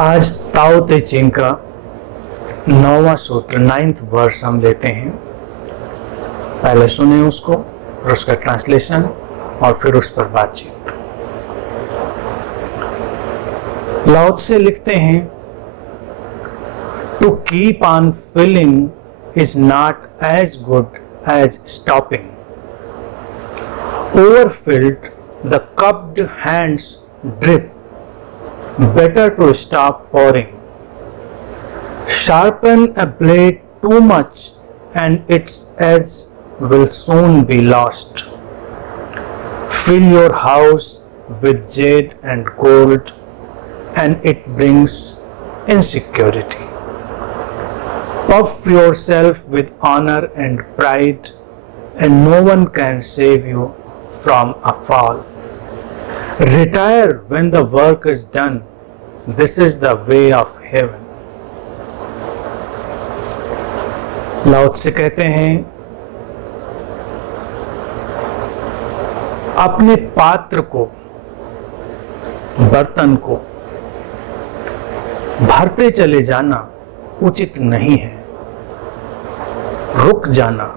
आज ताओ ते चिंग का 9वां सूत्र 9th वर्स हम लेते हैं। पहले सुने उसको और उसका ट्रांसलेशन और फिर उस पर बातचीत। लाओ त्से लिखते हैं, to keep on filling is not as good as stopping. Overfilled, the cupped hands drip. Better to stop pouring. Sharpen a blade too much, and its edge will soon be lost. Fill your house with jade and gold, and it brings insecurity. Puff yourself with honor and pride, and no one can save you from a fall. Retire when the work is done. This is the way of heaven. लाओ त्से कहते हैं, अपने पात्र को, बर्तन को भरते चले जाना उचित नहीं है। रुक जाना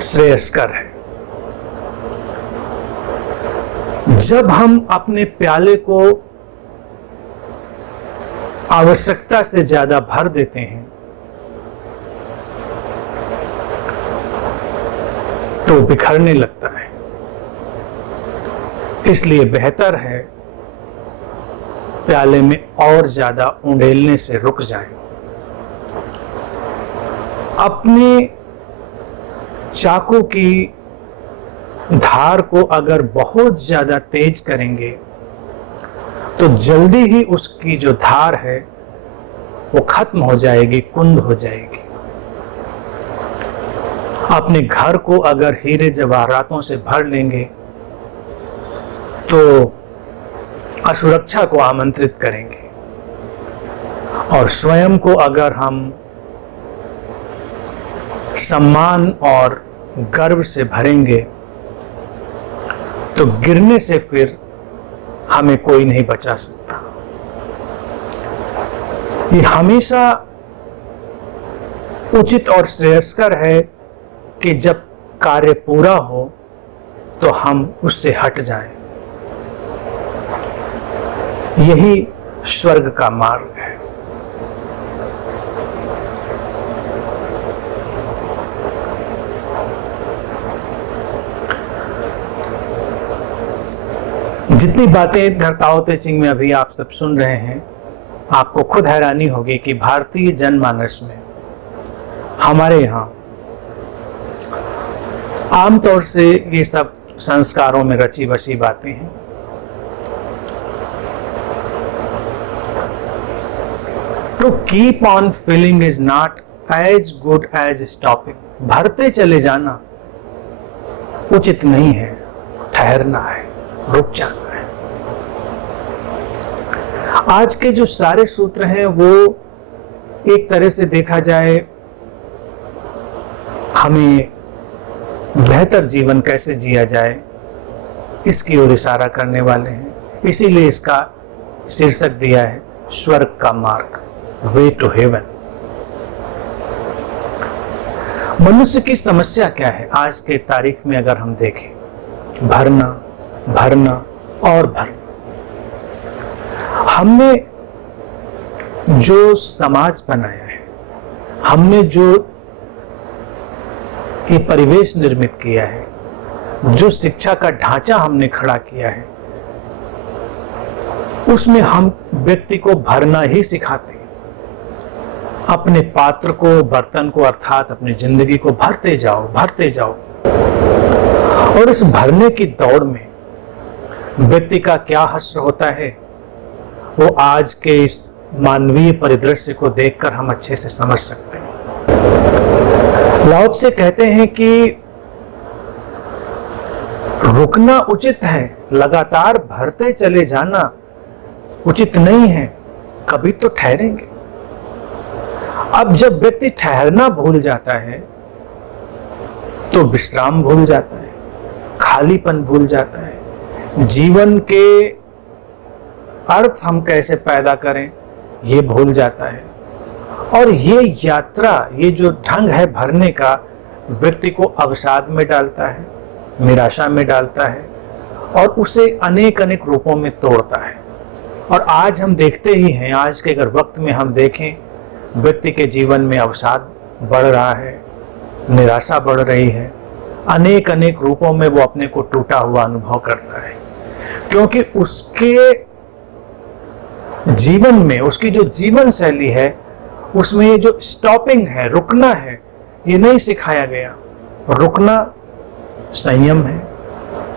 श्रेयस्कर है। जब हम अपने प्याले को आवश्यकता से ज्यादा भर देते हैं तो बिखरने लगता है। इसलिए बेहतर है प्याले में और ज्यादा उंडेलने से रुक जाएं। अपने चाकू की धार को अगर बहुत ज्यादा तेज करेंगे तो जल्दी ही उसकी जो धार है वो खत्म हो जाएगी, कुंद हो जाएगी। अपने घर को अगर हीरे जवाहरातों से भर लेंगे तो असुरक्षा को आमंत्रित करेंगे, और स्वयं को अगर हम सम्मान और गर्व से भरेंगे तो गिरने से फिर हमें कोई नहीं बचा सकता। ये हमेशा उचित और श्रेयस्कर है कि जब कार्य पूरा हो तो हम उससे हट जाएं। यही स्वर्ग का मार्ग है। जितनी बातें ताओ ते चिंग में अभी आप सब सुन रहे हैं, आपको खुद हैरानी होगी कि भारतीय जनमानस में हमारे यहाँ आमतौर से ये सब संस्कारों में रची बसी बातें हैं। To keep on filling is not as good as stopping. भरते चले जाना उचित नहीं है, ठहरना है, रुक जाना है। आज के जो सारे सूत्र हैं वो एक तरह से देखा जाए हमें बेहतर जीवन कैसे जिया जाए इसकी ओर इशारा करने वाले हैं। इसीलिए इसका शीर्षक दिया है स्वर्ग का मार्ग, वे टू हेवन। मनुष्य की समस्या क्या है आज के तारीख में अगर हम देखें? भरना, भरना और भरना। हमने जो समाज बनाया है, हमने जो ये परिवेश निर्मित किया है, जो शिक्षा का ढांचा हमने खड़ा किया है, उसमें हम व्यक्ति को भरना ही सिखाते हैं। अपने पात्र को, बर्तन को, अर्थात अपनी जिंदगी को भरते जाओ, भरते जाओ। और इस भरने की दौड़ में व्यक्ति का क्या हश्र होता है वो आज के इस मानवीय परिदृश्य को देखकर हम अच्छे से समझ सकते हैं। लाओ त्से कहते हैं कि रुकना उचित है, लगातार भरते चले जाना उचित नहीं है, कभी तो ठहरेंगे। अब जब व्यक्ति ठहरना भूल जाता है तो विश्राम भूल जाता है, खालीपन भूल जाता है, जीवन के अर्थ हम कैसे पैदा करें ये भूल जाता है। और ये यात्रा, ये जो ढंग है भरने का, व्यक्ति को अवसाद में डालता है, निराशा में डालता है और उसे अनेक अनेक रूपों में तोड़ता है। और आज हम देखते ही हैं, आज के अगर वक्त में हम देखें, व्यक्ति के जीवन में अवसाद बढ़ रहा है, निराशा बढ़ रही है, अनेक अनेक रूपों में वो अपने को टूटा हुआ अनुभव करता है, क्योंकि उसके जीवन में, उसकी जो जीवन शैली है उसमें ये जो स्टॉपिंग है, रुकना है, ये नहीं सिखाया गया। रुकना संयम है,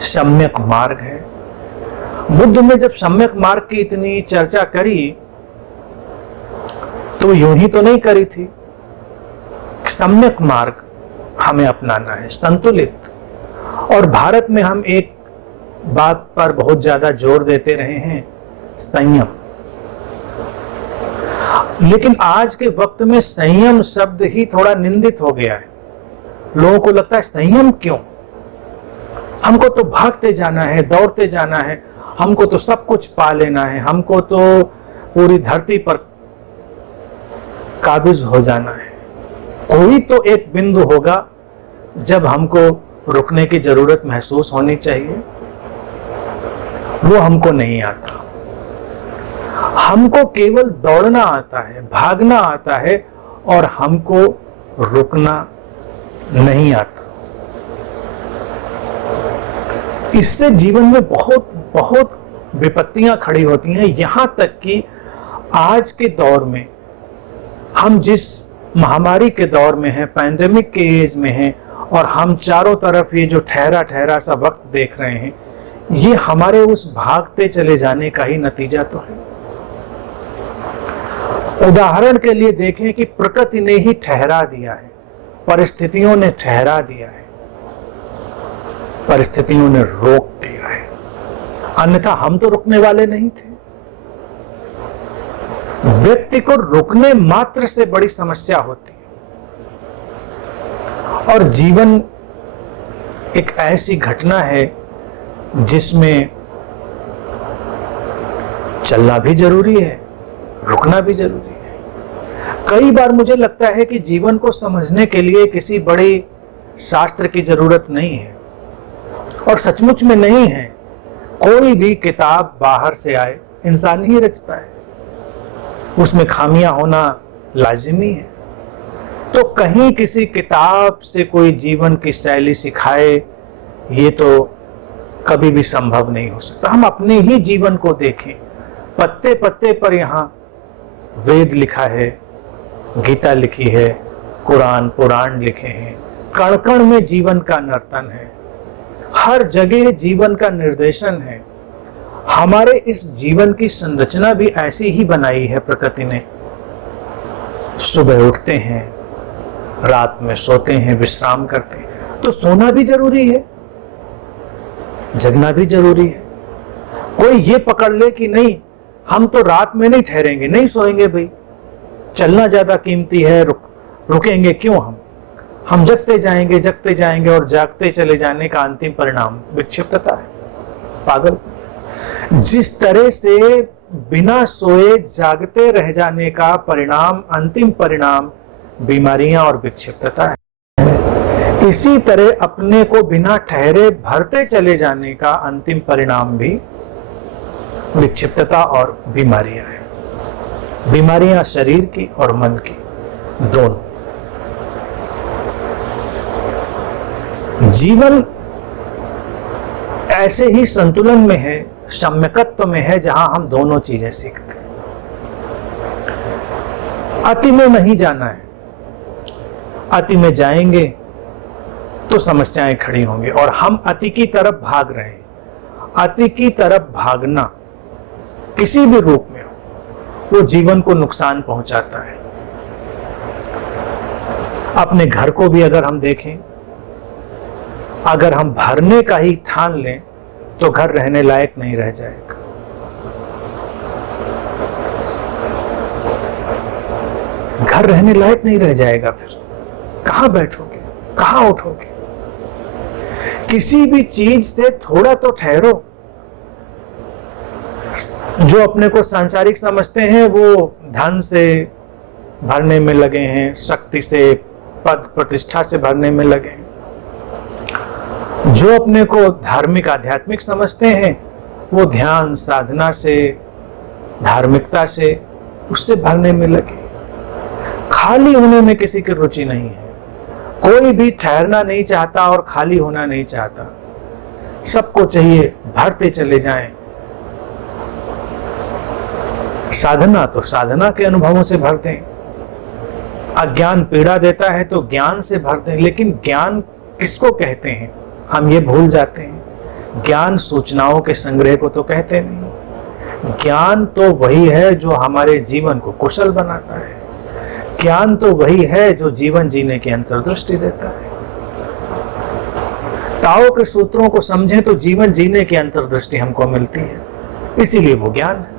सम्यक मार्ग है। बुद्ध ने जब सम्यक मार्ग की इतनी चर्चा करी तो यूं ही तो नहीं करी थी। सम्यक मार्ग हमें अपनाना है, संतुलित। और भारत में हम एक बात पर बहुत ज्यादा जोर देते रहे हैं, संयम। लेकिन आज के वक्त में संयम शब्द ही थोड़ा निंदित हो गया है। लोगों को लगता है संयम क्यों, हमको तो भागते जाना है, दौड़ते जाना है, हमको तो सब कुछ पा लेना है, हमको तो पूरी धरती पर काबिज हो जाना है। कोई तो एक बिंदु होगा जब हमको रुकने की जरूरत महसूस होनी चाहिए, वो हमको नहीं आता। हमको केवल दौड़ना आता है, भागना आता है और हमको रुकना नहीं आता। इससे जीवन में बहुत बहुत विपत्तियां खड़ी होती हैं। यहां तक कि आज के दौर में, हम जिस महामारी के दौर में हैं, पैंडेमिक के एज में हैं, और हम चारों तरफ ये जो ठहरा ठहरा सा वक्त देख रहे हैं, ये हमारे उस भागते चले जाने का ही नतीजा तो है। उदाहरण के लिए देखें कि प्रकृति ने ही ठहरा दिया है, परिस्थितियों ने ठहरा दिया है, परिस्थितियों ने रोक दिया है, अन्यथा हम तो रुकने वाले नहीं थे। व्यक्ति को रुकने मात्र से बड़ी समस्या होती है। और जीवन एक ऐसी घटना है जिसमें चलना भी जरूरी है, रुकना भी जरूरी है। कई बार मुझे लगता है कि जीवन को समझने के लिए किसी बड़े शास्त्र की जरूरत नहीं है, और सचमुच में नहीं है। कोई भी किताब बाहर से आए, इंसान ही रचता है, उसमें खामियां होना लाजिमी है। तो कहीं किसी किताब से कोई जीवन की शैली सिखाए, ये तो कभी भी संभव नहीं हो सकता। हम अपने ही जीवन को देखें, पत्ते पत्ते पर यहाँ वेद लिखा है, गीता लिखी है, कुरान पुराण लिखे हैं, कण कण में जीवन का नर्तन है, हर जगह जीवन का निर्देशन है। हमारे इस जीवन की संरचना भी ऐसी ही बनाई है प्रकृति ने। सुबह उठते हैं, रात में सोते हैं, विश्राम करते हैं। तो सोना भी जरूरी है, जगना भी जरूरी है। कोई ये पकड़ ले कि नहीं, हम तो रात में नहीं ठहरेंगे, नहीं सोएंगे भाई, चलना ज्यादा कीमती है, रुकेंगे क्यों हम जगते जाएंगे और जागते चले जाने का अंतिम परिणाम विक्षिप्तता है, पागल। जिस तरह से बिना सोए जागते रह जाने का परिणाम, अंतिम परिणाम बीमारियां और विक्षिप्तता है, इसी तरह अपने को बिना ठहरे भरते चले जाने का अंतिम परिणाम भी विक्षिप्तता और बीमारियां हैं। बीमारियां शरीर की और मन की, दोनों। जीवन ऐसे ही संतुलन में है, सम्यकत्व में है, जहां हम दोनों चीजें सीखते हैं। अति में नहीं जाना है, अति में जाएंगे तो समस्याएं खड़ी होंगी, और हम अति की तरफ भाग रहे हैं। अति की तरफ भागना किसी भी रूप में हो, वो जीवन को नुकसान पहुंचाता है। अपने घर को भी अगर हम देखें, अगर हम भरने का ही ठान लें तो घर रहने लायक नहीं रह जाएगा। घर रहने लायक नहीं रह जाएगा, फिर कहां बैठोगे, कहां उठोगे? किसी भी चीज से थोड़ा तो ठहरो। जो अपने को सांसारिक समझते हैं वो धन से भरने में लगे हैं, शक्ति से, पद प्रतिष्ठा से भरने में लगे हैं। जो अपने को धार्मिक आध्यात्मिक समझते हैं वो ध्यान साधना से, धार्मिकता से, उससे भरने में लगे। खाली होने में किसी की रुचि नहीं है। कोई भी ठहरना नहीं चाहता और खाली होना नहीं चाहता। सबको चाहिए भरते चले जाएं। साधना तो साधना के अनुभवों से भर दें। अज्ञान पीड़ा देता है तो ज्ञान से भर दें। लेकिन ज्ञान किसको कहते हैं हम ये भूल जाते हैं। ज्ञान सूचनाओं के संग्रह को तो कहते नहीं। ज्ञान तो वही है जो हमारे जीवन को कुशल बनाता है। ज्ञान तो वही है जो जीवन जीने की अंतर्दृष्टि देता है। ताओ के सूत्रों को समझें तो जीवन जीने की अंतर्दृष्टि हमको मिलती है, इसीलिए वो ज्ञान है।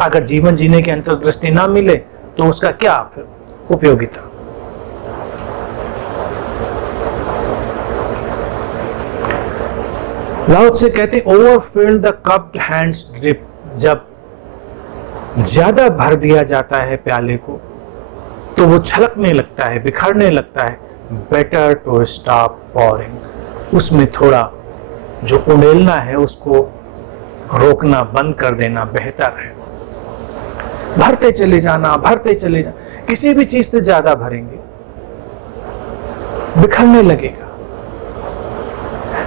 अगर जीवन जीने की अंतर्दृष्टि ना मिले तो उसका क्या फिर उपयोगिता। लाओ से कहते ओवरफिल द कप्ड हैंड्स ड्रिप। जब ज्यादा भर दिया जाता है प्याले को तो वो छलकने लगता है, बिखरने लगता है। Better to stop pouring. उसमें थोड़ा जो उड़ेलना है उसको रोकना, बंद कर देना बेहतर है। भरते चले जाना, भरते चले जाना। किसी भी चीज से ज्यादा भरेंगे बिखरने लगेगा।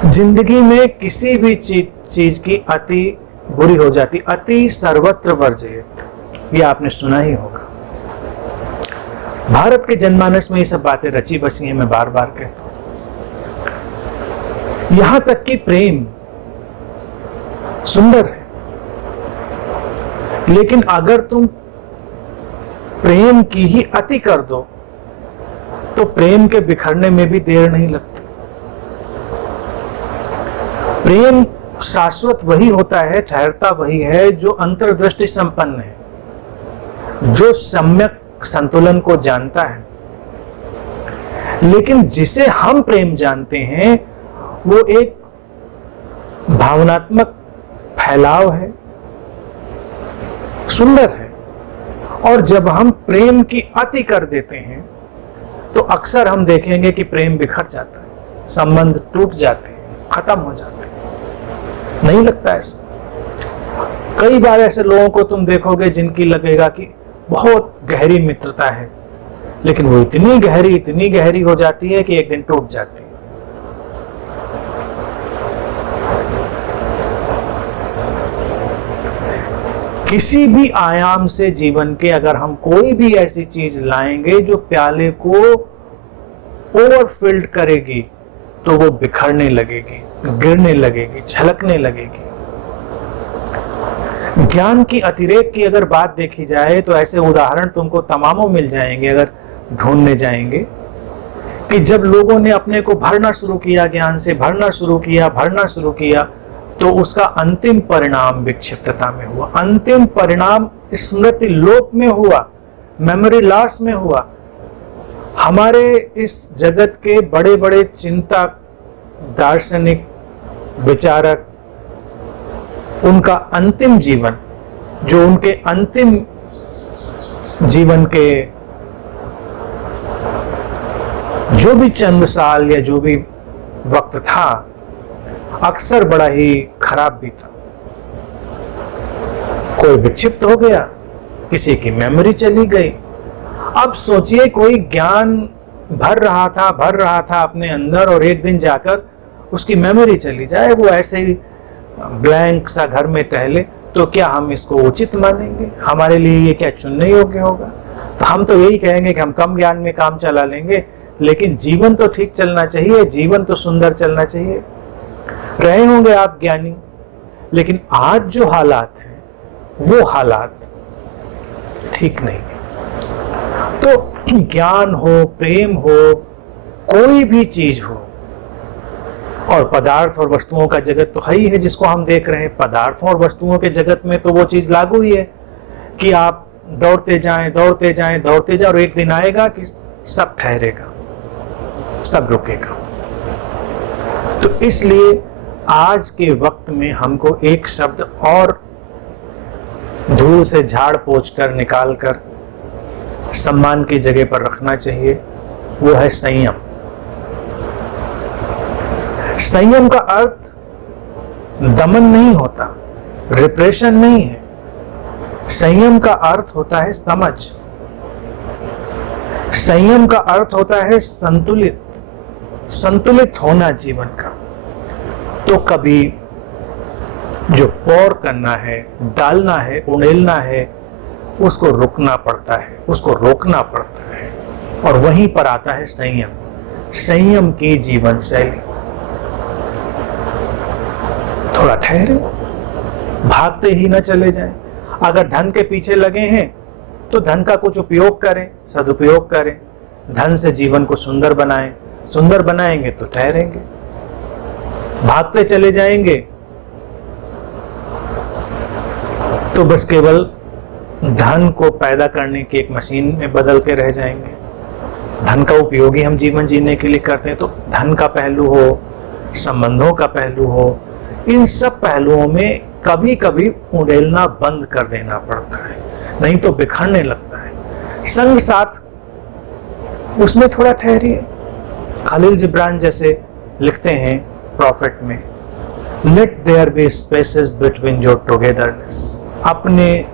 जिंदगी में किसी भी चीज की अति बुरी हो जाती। अति सर्वत्र वर्जयेत, ये आपने सुना ही होगा। भारत के जनमानस में ये सब बातें रची बसी हैं, मैं बार बार कहता हूं। यहां तक कि प्रेम सुंदर है, लेकिन अगर तुम प्रेम की ही अति कर दो तो प्रेम के बिखरने में भी देर नहीं लगती। प्रेम शाश्वत वही होता है, ठहरता वही है जो अंतर्दृष्टि संपन्न है, जो सम्यक संतुलन को जानता है। लेकिन जिसे हम प्रेम जानते हैं वो एक भावनात्मक फैलाव है, सुंदर है। और जब हम प्रेम की अति कर देते हैं तो अक्सर हम देखेंगे कि प्रेम बिखर जाता है, संबंध टूट जाते हैं, खत्म हो जाते हैं। नहीं लगता ऐसा? कई बार ऐसे लोगों को तुम देखोगे जिनकी लगेगा कि बहुत गहरी मित्रता है, लेकिन वो इतनी गहरी हो जाती है कि एक दिन टूट जाती है। किसी भी आयाम से जीवन के अगर हम कोई भी ऐसी चीज लाएंगे जो प्याले को ओवरफिल्ड करेगी तो वो बिखरने लगेगी, गिरने लगेगी, छलकने लगेगी। ज्ञान की अतिरेक की अगर बात देखी जाए तो ऐसे उदाहरण तुमको तमामों मिल जाएंगे अगर ढूंढने जाएंगे कि जब लोगों ने अपने को भरना शुरू किया, ज्ञान से भरना शुरू किया तो उसका अंतिम परिणाम विक्षिप्तता में हुआ। अंतिम परिणाम स्मृति लोप में हुआ, मेमोरी लॉस में हुआ। हमारे इस जगत के बड़े बड़े चिंतक, दार्शनिक, विचारक, उनका अंतिम जीवन, जो उनके अंतिम जीवन के जो भी चंद साल या जो भी वक्त था, अक्सर बड़ा ही खराब भी था। कोई विक्षिप्त हो गया, किसी की मेमोरी चली गई। अब सोचिए कोई ज्ञान भर रहा था अपने अंदर और एक दिन जाकर उसकी मेमोरी चली जाए, वो ऐसे ही ब्लैंक सा घर में टहले, तो क्या हम इसको उचित मानेंगे? हमारे लिए ये क्या चुनने योग्य होगा? तो हम तो यही कहेंगे कि हम कम ज्ञान में काम चला लेंगे, लेकिन जीवन तो ठीक चलना चाहिए, जीवन तो सुंदर चलना चाहिए। रहे होंगे आप ज्ञानी, लेकिन आज जो हालात हैं वो हालात ठीक नहीं है। तो ज्ञान हो, प्रेम हो, कोई भी चीज हो, और पदार्थ और वस्तुओं का जगत तो है ही है जिसको हम देख रहे हैं। पदार्थों और वस्तुओं के जगत में तो वो चीज लागू ही है कि आप दौड़ते जाएं और एक दिन आएगा कि सब ठहरेगा, सब रुकेगा। तो इसलिए आज के वक्त में हमको एक शब्द और धूल से झाड़ पोंछ कर निकाल कर सम्मान की जगह पर रखना चाहिए, वो है संयम। संयम का अर्थ दमन नहीं होता, रिप्रेशन नहीं है। संयम का अर्थ होता है समझ। संयम का अर्थ होता है संतुलित होना जीवन का। तो कभी जो पौर करना है, डालना है, उड़ेलना है, उसको रुकना पड़ता है, उसको रोकना पड़ता है, और वहीं पर आता है संयम, संयम की जीवन शैली। थोड़ा ठहरे, भागते ही ना चले जाएं। अगर धन के पीछे लगे हैं तो धन का कुछ उपयोग करें, सदुपयोग करें, धन से जीवन को सुंदर बनाएं। सुंदर बनाएंगे तो ठहरेंगे। भागते चले जाएंगे तो बस केवल धन को पैदा करने की एक मशीन में बदल के रह जाएंगे। धन का उपयोग ही हम जीवन जीने के लिए करते हैं। तो धन का पहलू हो, संबंधों का पहलू हो, इन सब पहलुओं में कभी कभी उड़ेलना बंद कर देना पड़ता है, नहीं तो बिखरने लगता है। संग साथ उसमें थोड़ा ठहरिए। खलील जिब्रान जैसे लिखते हैं प्रॉफिट में, let there be spaces between your togetherness. अपने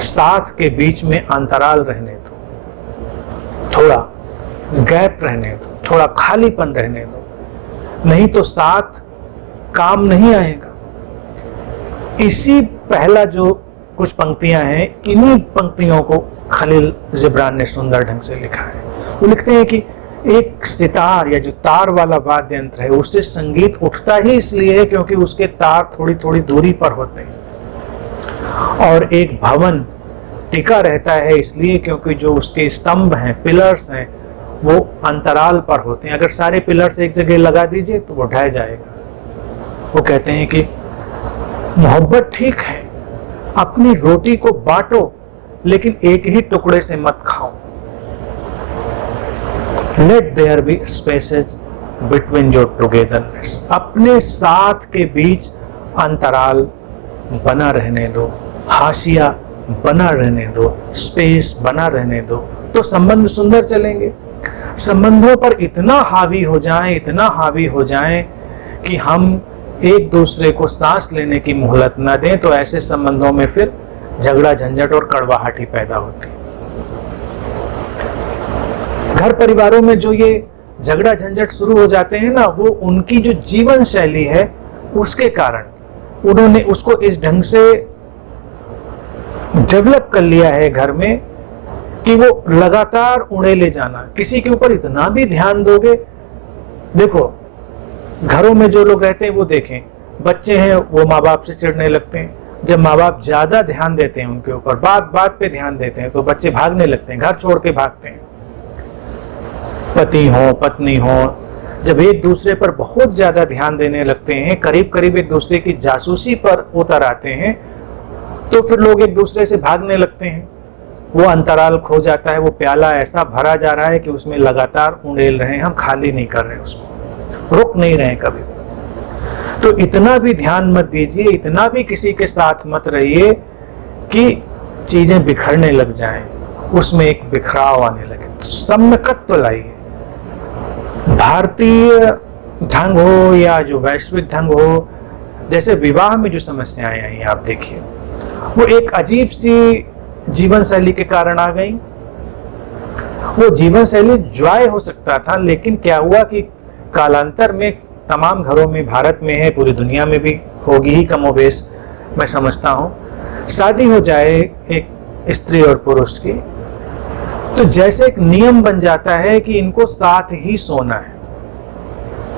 साथ के बीच में अंतराल रहने दो, थोड़ा गैप रहने दो, थोड़ा खालीपन रहने दो, नहीं तो साथ काम नहीं आएगा। इसी पहला जो कुछ पंक्तियां हैं, इन्हीं पंक्तियों को खलील जिब्रान ने सुंदर ढंग से लिखा है। वो लिखते हैं कि एक सितार या जो तार वाला वाद्य यंत्र है, उससे संगीत उठता ही इसलिए है क्योंकि उसके तार थोड़ी थोड़ी दूरी पर होते हैं, और एक भवन टिका रहता है इसलिए क्योंकि जो उसके स्तंभ हैं, पिलर्स हैं, वो अंतराल पर होते हैं। अगर सारे पिलर्स एक जगह लगा दीजिए तो वो ढह जाएगा। वो कहते हैं कि मोहब्बत ठीक है, अपनी रोटी को बांटो, लेकिन एक ही टुकड़े से मत खाओ। Let there be spaces between your togetherness. अपने साथ के बीच अंतराल बना रहने दो, हाशिया बना रहने दो, स्पेस बना रहने दो, तो संबंध सुंदर चलेंगे। संबंधों पर इतना हावी हो जाएं, इतना हावी हो जाएं कि हम एक दूसरे को सांस लेने की मोहलत न दें, तो ऐसे संबंधों में फिर झगड़ा, झंझट और कड़वाहट ही पैदा होती है। घर परिवारों में जो ये झगड़ा झंझट शुरू हो जाते हैं ना, वो उनकी जो जीवन शैली है उसके कारण उन्होंने उसको इस ढंग से डेवलप कर लिया है घर में कि वो लगातार उड़े ले जाना। किसी के ऊपर इतना भी ध्यान दोगे, देखो घरों में जो लोग रहते हैं वो देखें, बच्चे हैं वो माँ बाप से चिढ़ने लगते हैं। जब माँ बाप ज्यादा ध्यान देते हैं उनके ऊपर, बात बात पे ध्यान देते हैं, तो बच्चे भागने लगते हैं, घर छोड़ के भागते हैं। पति हो, पत्नी हो, जब एक दूसरे पर बहुत ज्यादा ध्यान देने लगते हैं, करीब करीब एक दूसरे की जासूसी पर उतर आते हैं, तो फिर लोग एक दूसरे से भागने लगते हैं। वो अंतराल खो जाता है, वो प्याला ऐसा भरा जा रहा है कि उसमें लगातार उड़ेल रहे हैं, हम खाली नहीं कर रहे हैं, उसको रुक नहीं रहे कभी। तो इतना भी ध्यान मत दीजिए, इतना भी किसी के साथ मत रहिए कि चीजें बिखरने लग जाएं, उसमें एक बिखराव आने लगे। तो सम्यकत्व लाइए। भारतीय ढंग हो या जो वैश्विक ढंग हो, जैसे विवाह में जो समस्याएं आई आप देखिए, वो एक अजीब सी जीवन शैली के कारण आ गई। वो जीवन शैली जॉय हो सकता था, लेकिन क्या हुआ कि कालांतर में तमाम घरों में, भारत में है, पूरी दुनिया में भी होगी ही कमोबेश, मैं समझता हूँ, शादी हो जाए एक स्त्री और पुरुष की, तो जैसे एक नियम बन जाता है कि इनको साथ ही सोना है।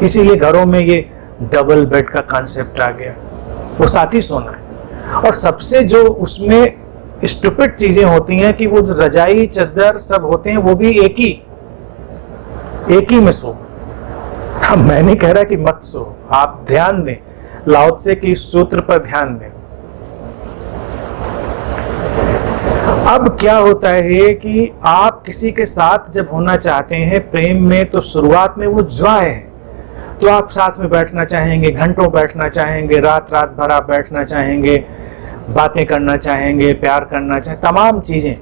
इसीलिए घरों में ये डबल बेड का कॉन्सेप्ट आ गया, वो साथ ही सोना है। और सबसे जो उसमें स्टूपिड चीजें होती हैं कि वो जो रजाई चादर सब होते हैं वो भी एक ही में सो। हाँ, मैं नहीं कह रहा कि मत सो, आप ध्यान दें, लाओ त्से की सूत्र पर ध्यान दें। अब क्या होता है कि आप किसी के साथ जब होना चाहते हैं प्रेम में, तो शुरुआत में वो जॉय है, तो आप साथ में बैठना चाहेंगे, घंटों बैठना चाहेंगे, रात रात भर आप बैठना चाहेंगे, बातें करना चाहेंगे, प्यार करना चाहेंगे, तमाम चीजें।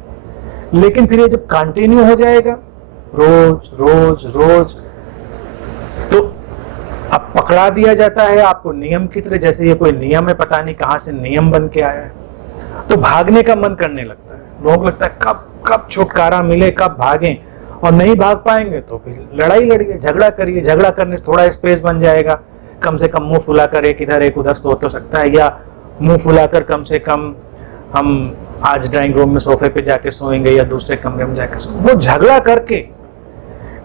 लेकिन फिर ये जब कंटिन्यू हो जाएगा रोज रोज रोज, तो अब पकड़ा दिया जाता है आपको नियम की तरह, जैसे ये कोई नियम है, पता नहीं कहां से नियम बन के आया है, तो भागने का मन करने लगता है। लोगों को लगता है कब कब छुटकारा मिले, कब भागें, और नहीं भाग पाएंगे तो फिर लड़ाई लड़िए, झगड़ा करिए। झगड़ा करने से थोड़ा स्पेस बन जाएगा, कम से कम मुंह फुलाकर एक इधर एक उधर सो तो सकता है, या मुंह फुलाकर कम से कम हम आज ड्राइंग रूम में सोफे पे जाके सोएंगे या दूसरे कमरे में जाके सोएंगे, वो झगड़ा करके।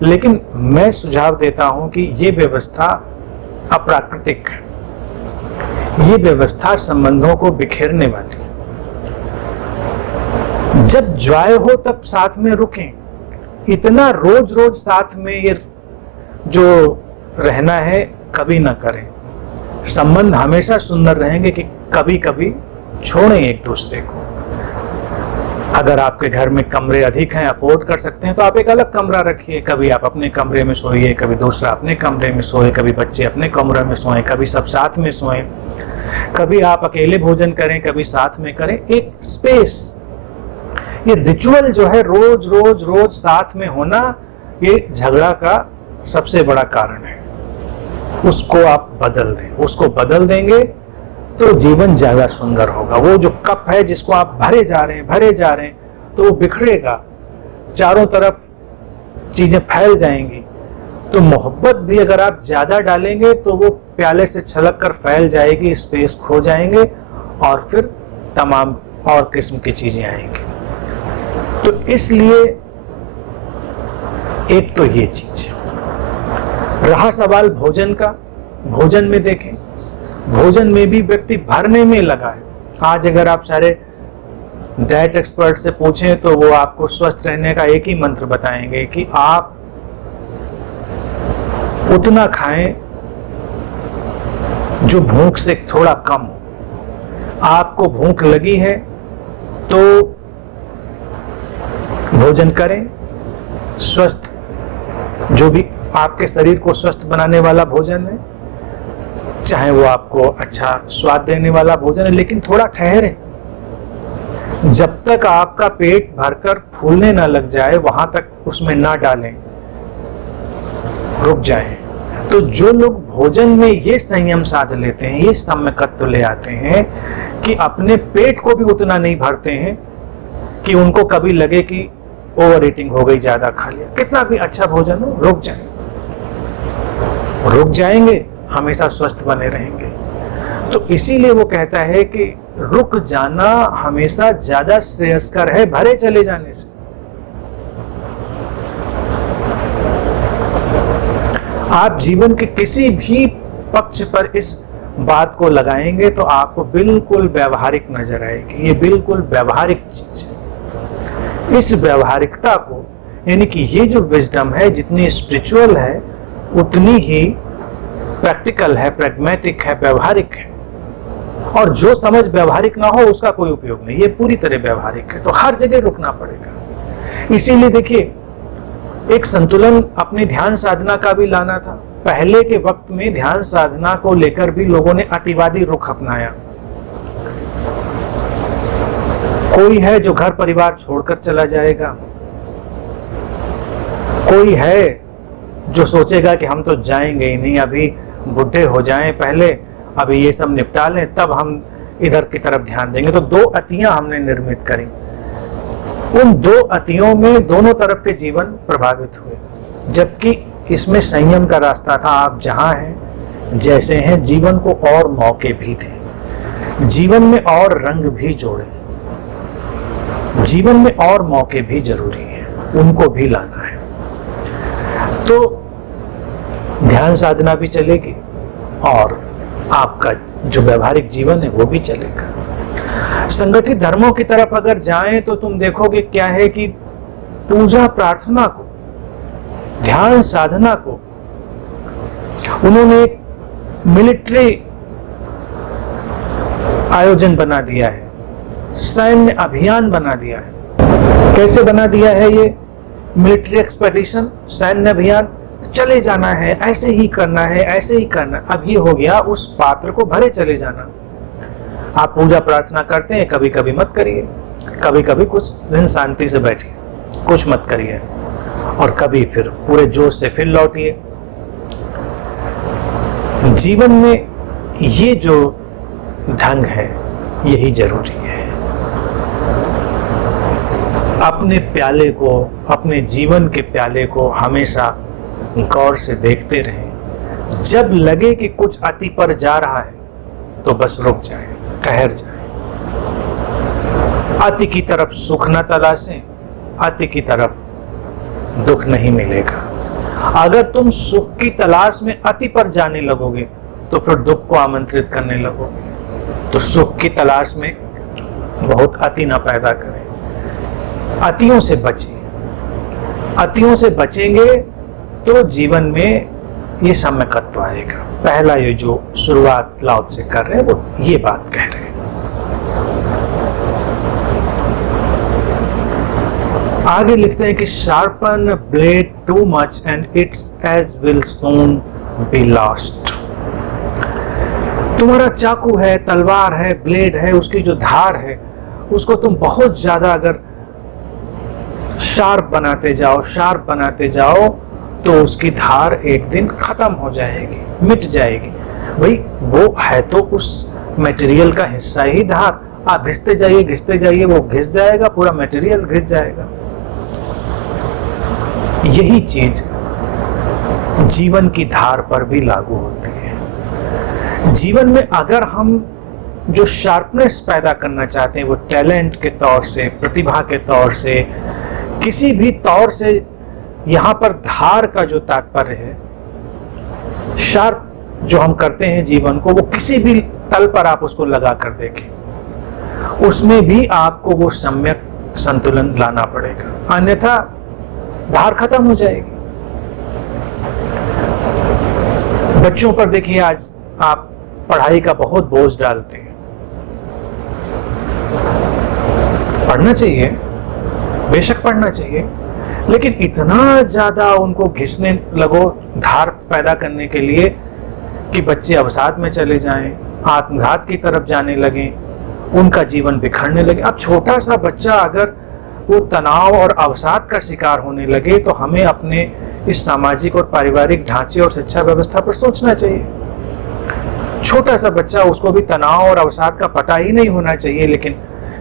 लेकिन मैं सुझाव देता हूं कि ये व्यवस्था अप्राकृतिक है, ये व्यवस्था संबंधों को बिखेरने वाली है। जब जॉय हो तब साथ में रुकें, इतना रोज रोज साथ में ये जो रहना है कभी ना करें। संबंध हमेशा सुंदर रहेंगे कि कभी कभी छोड़ें एक दूसरे को। अगर आपके घर में कमरे अधिक हैं, अफोर्ड कर सकते हैं, तो आप एक अलग कमरा रखिए। कभी आप अपने कमरे में सोइए, कभी दूसरा अपने कमरे में सोए, कभी बच्चे अपने कमरे में सोएं, कभी सब साथ में सोएं, कभी आप अकेले भोजन करें, कभी साथ में करें। एक स्पेस, ये रिचुअल जो है रोज रोज रोज साथ में होना, ये झगड़ा का सबसे बड़ा कारण है। उसको आप बदल दें, उसको बदल देंगे तो जीवन ज्यादा सुंदर होगा। वो जो कप है जिसको आप भरे जा रहे हैं, तो वो बिखरेगा, चारों तरफ चीजें फैल जाएंगी। तो मोहब्बत भी अगर आप ज्यादा डालेंगे तो वो प्याले से छलक कर फैल जाएगी, स्पेस खो जाएंगे, और फिर तमाम और किस्म की चीजें आएंगी। तो इसलिए एक तो ये चीज। रहा सवाल भोजन का, भोजन में देखें, भोजन में भी व्यक्ति भरने में लगा है। आज अगर आप सारे डाइट एक्सपर्ट से पूछें तो वो आपको स्वस्थ रहने का एक ही मंत्र बताएंगे कि आप उतना खाएं जो भूख से थोड़ा कम हो। आपको भूख लगी है तो भोजन करें, स्वस्थ, जो भी आपके शरीर को स्वस्थ बनाने वाला भोजन है, चाहे वो आपको अच्छा स्वाद देने वाला भोजन है, लेकिन थोड़ा ठहरें। जब तक आपका पेट भरकर फूलने ना लग जाए वहां तक उसमें ना डालें, रुक जाएं। तो जो लोग भोजन में ये संयम साध लेते हैं, ये सम्यकत्व ले आते हैं कि अपने पेट को भी उतना नहीं भरते हैं कि उनको कभी लगे कि ओवर ईटिंग हो गई, ज्यादा खा लिया, कितना भी अच्छा भोजन हो, रुक जाएं, रुक जाएंगे, हमेशा स्वस्थ बने रहेंगे। तो इसीलिए वो कहता है कि रुक जाना हमेशा ज्यादा श्रेयस्कर है भरे चले जाने से। आप जीवन के किसी भी पक्ष पर इस बात को लगाएंगे तो आपको बिल्कुल व्यवहारिक नजर आएगी। ये बिल्कुल व्यवहारिक चीज है। इस व्यवहारिकता को, यानी कि ये जो विजडम है, जितनी स्पिरिचुअल है उतनी ही प्रैक्टिकल है, प्रैग्मेटिक है, व्यवहारिक है। और जो समझ व्यवहारिक ना हो उसका कोई उपयोग नहीं, ये पूरी तरह व्यवहारिक है। तो हर जगह रुकना पड़ेगा। इसीलिए देखिए, एक संतुलन अपनी ध्यान साधना का भी लाना था। पहले के वक्त में ध्यान साधना को लेकर भी लोगों ने अतिवादी रुख अपनाया। कोई है जो घर परिवार छोड़कर चला जाएगा, कोई है जो सोचेगा कि हम तो जाएंगे ही नहीं, अभी बुढ़े हो जाएं पहले, अभी ये सब निपटा लें तब हम इधर की तरफ ध्यान देंगे। तो दो अतियां हमने निर्मित करी। उन दो अतियों में दोनों तरफ के जीवन प्रभावित हुए, जबकि इसमें संयम का रास्ता था। आप जहां हैं, जैसे हैं, जीवन को और मौके भी दें, जीवन में और रंग भी जोड़ें, जीवन में और मौके भी जरूरी हैं, उनको भी लाना है। तो ध्यान साधना भी चलेगी और आपका जो व्यवहारिक जीवन है वो भी चलेगा। संगठित धर्मों की तरफ अगर जाएं तो तुम देखोगे क्या है कि पूजा प्रार्थना को, ध्यान साधना को उन्होंने एक मिलिट्री आयोजन बना दिया है, सैन्य अभियान बना दिया है। कैसे बना दिया है ये मिलिट्री एक्सपेडिशन, सैन्य अभियान? चले जाना है, ऐसे ही करना है, ऐसे ही करना। अब ये हो गया उस पात्र को भरे चले जाना। आप पूजा प्रार्थना करते हैं, कभी कभी मत करिए, कभी कभी कुछ दिन शांति से बैठिए, कुछ मत करिए, और कभी फिर पूरे जोश से फिर लौटिए। जीवन में ये जो ढंग है यही जरूरी है। अपने प्याले को, अपने जीवन के प्याले को हमेशा गौर से देखते रहें। जब लगे कि कुछ अति पर जा रहा है तो बस रुक जाए, ठहर जाए। अति की तरफ सुख न तलाशें, अति की तरफ दुख नहीं मिलेगा। अगर तुम सुख की तलाश में अति पर जाने लगोगे तो फिर दुख को आमंत्रित करने लगोगे। तो सुख की तलाश में बहुत अति ना पैदा करें, अतियों से बचें। अतियों से बचेंगे तो जीवन में ये सम्यकत्व आएगा। पहला ये जो शुरुआत लाओ से कर रहे हैं वो ये बात कह रहे हैं। आगे लिखते हैं कि sharpen blade too much and its edge will soon be lost. तुम्हारा चाकू है, तलवार है, ब्लेड है, उसकी जो धार है उसको तुम बहुत ज्यादा अगर शार्प बनाते जाओ तो उसकी धार एक दिन खत्म हो जाएगी, मिट जाएगी। भाई वो है तो उस मटेरियल का हिस्सा ही धार। आप घिसते जाइए, वो घिस जाएगा, पूरा मटेरियल घिस जाएगा। यही चीज जीवन की धार पर भी लागू होती है। जीवन में अगर हम जो शार्पनेस पैदा करना चाहते हैं वो टैलेंट के तौर से, प्रतिभा के तौर से, किसी भी तौर से, यहां पर धार का जो तात्पर्य है, शार्प जो हम करते हैं जीवन को, वो किसी भी तल पर आप उसको लगा कर देखें, उसमें भी आपको वो सम्यक संतुलन लाना पड़ेगा, अन्यथा धार खत्म हो जाएगी। बच्चों पर देखिए, आज आप पढ़ाई का बहुत बोझ डालते हैं। पढ़ना चाहिए, बेशक पढ़ना चाहिए, लेकिन इतना ज्यादा उनको घिसने लगो धार पैदा करने के लिए कि बच्चे अवसाद में चले जाएं, आत्मघात की तरफ जाने लगें, उनका जीवन बिखरने लगे। अब छोटा सा बच्चा अगर वो तनाव और अवसाद का शिकार होने लगे तो हमें अपने इस सामाजिक और पारिवारिक ढांचे और शिक्षा व्यवस्था पर सोचना चाहिए। छोटा सा बच्चा, उसको भी तनाव और अवसाद का पता ही नहीं होना चाहिए, लेकिन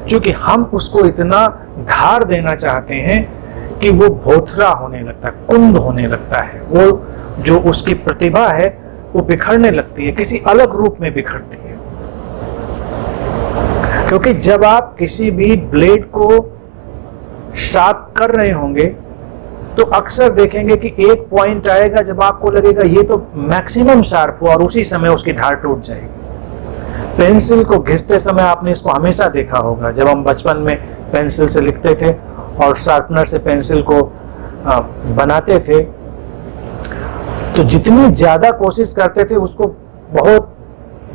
चूंकि हम उसको इतना धार देना चाहते हैं कि वो भोथरा होने लगता है, कुंद होने लगता है, वो जो उसकी प्रतिभा है वो बिखरने लगती है, किसी अलग रूप में बिखरती है। क्योंकि जब आप किसी भी ब्लेड को शार्प कर रहे होंगे तो अक्सर देखेंगे कि एक पॉइंट आएगा जब आपको लगेगा ये तो मैक्सिमम शार्प हुआ, और उसी समय उसकी धार टूट जाएगी। पेंसिल को घिसते समय आपने इसको हमेशा देखा होगा। जब हम बचपन में पेंसिल से लिखते थे और शार्पनर से पेंसिल को बनाते थे तो जितनी ज्यादा कोशिश करते थे उसको बहुत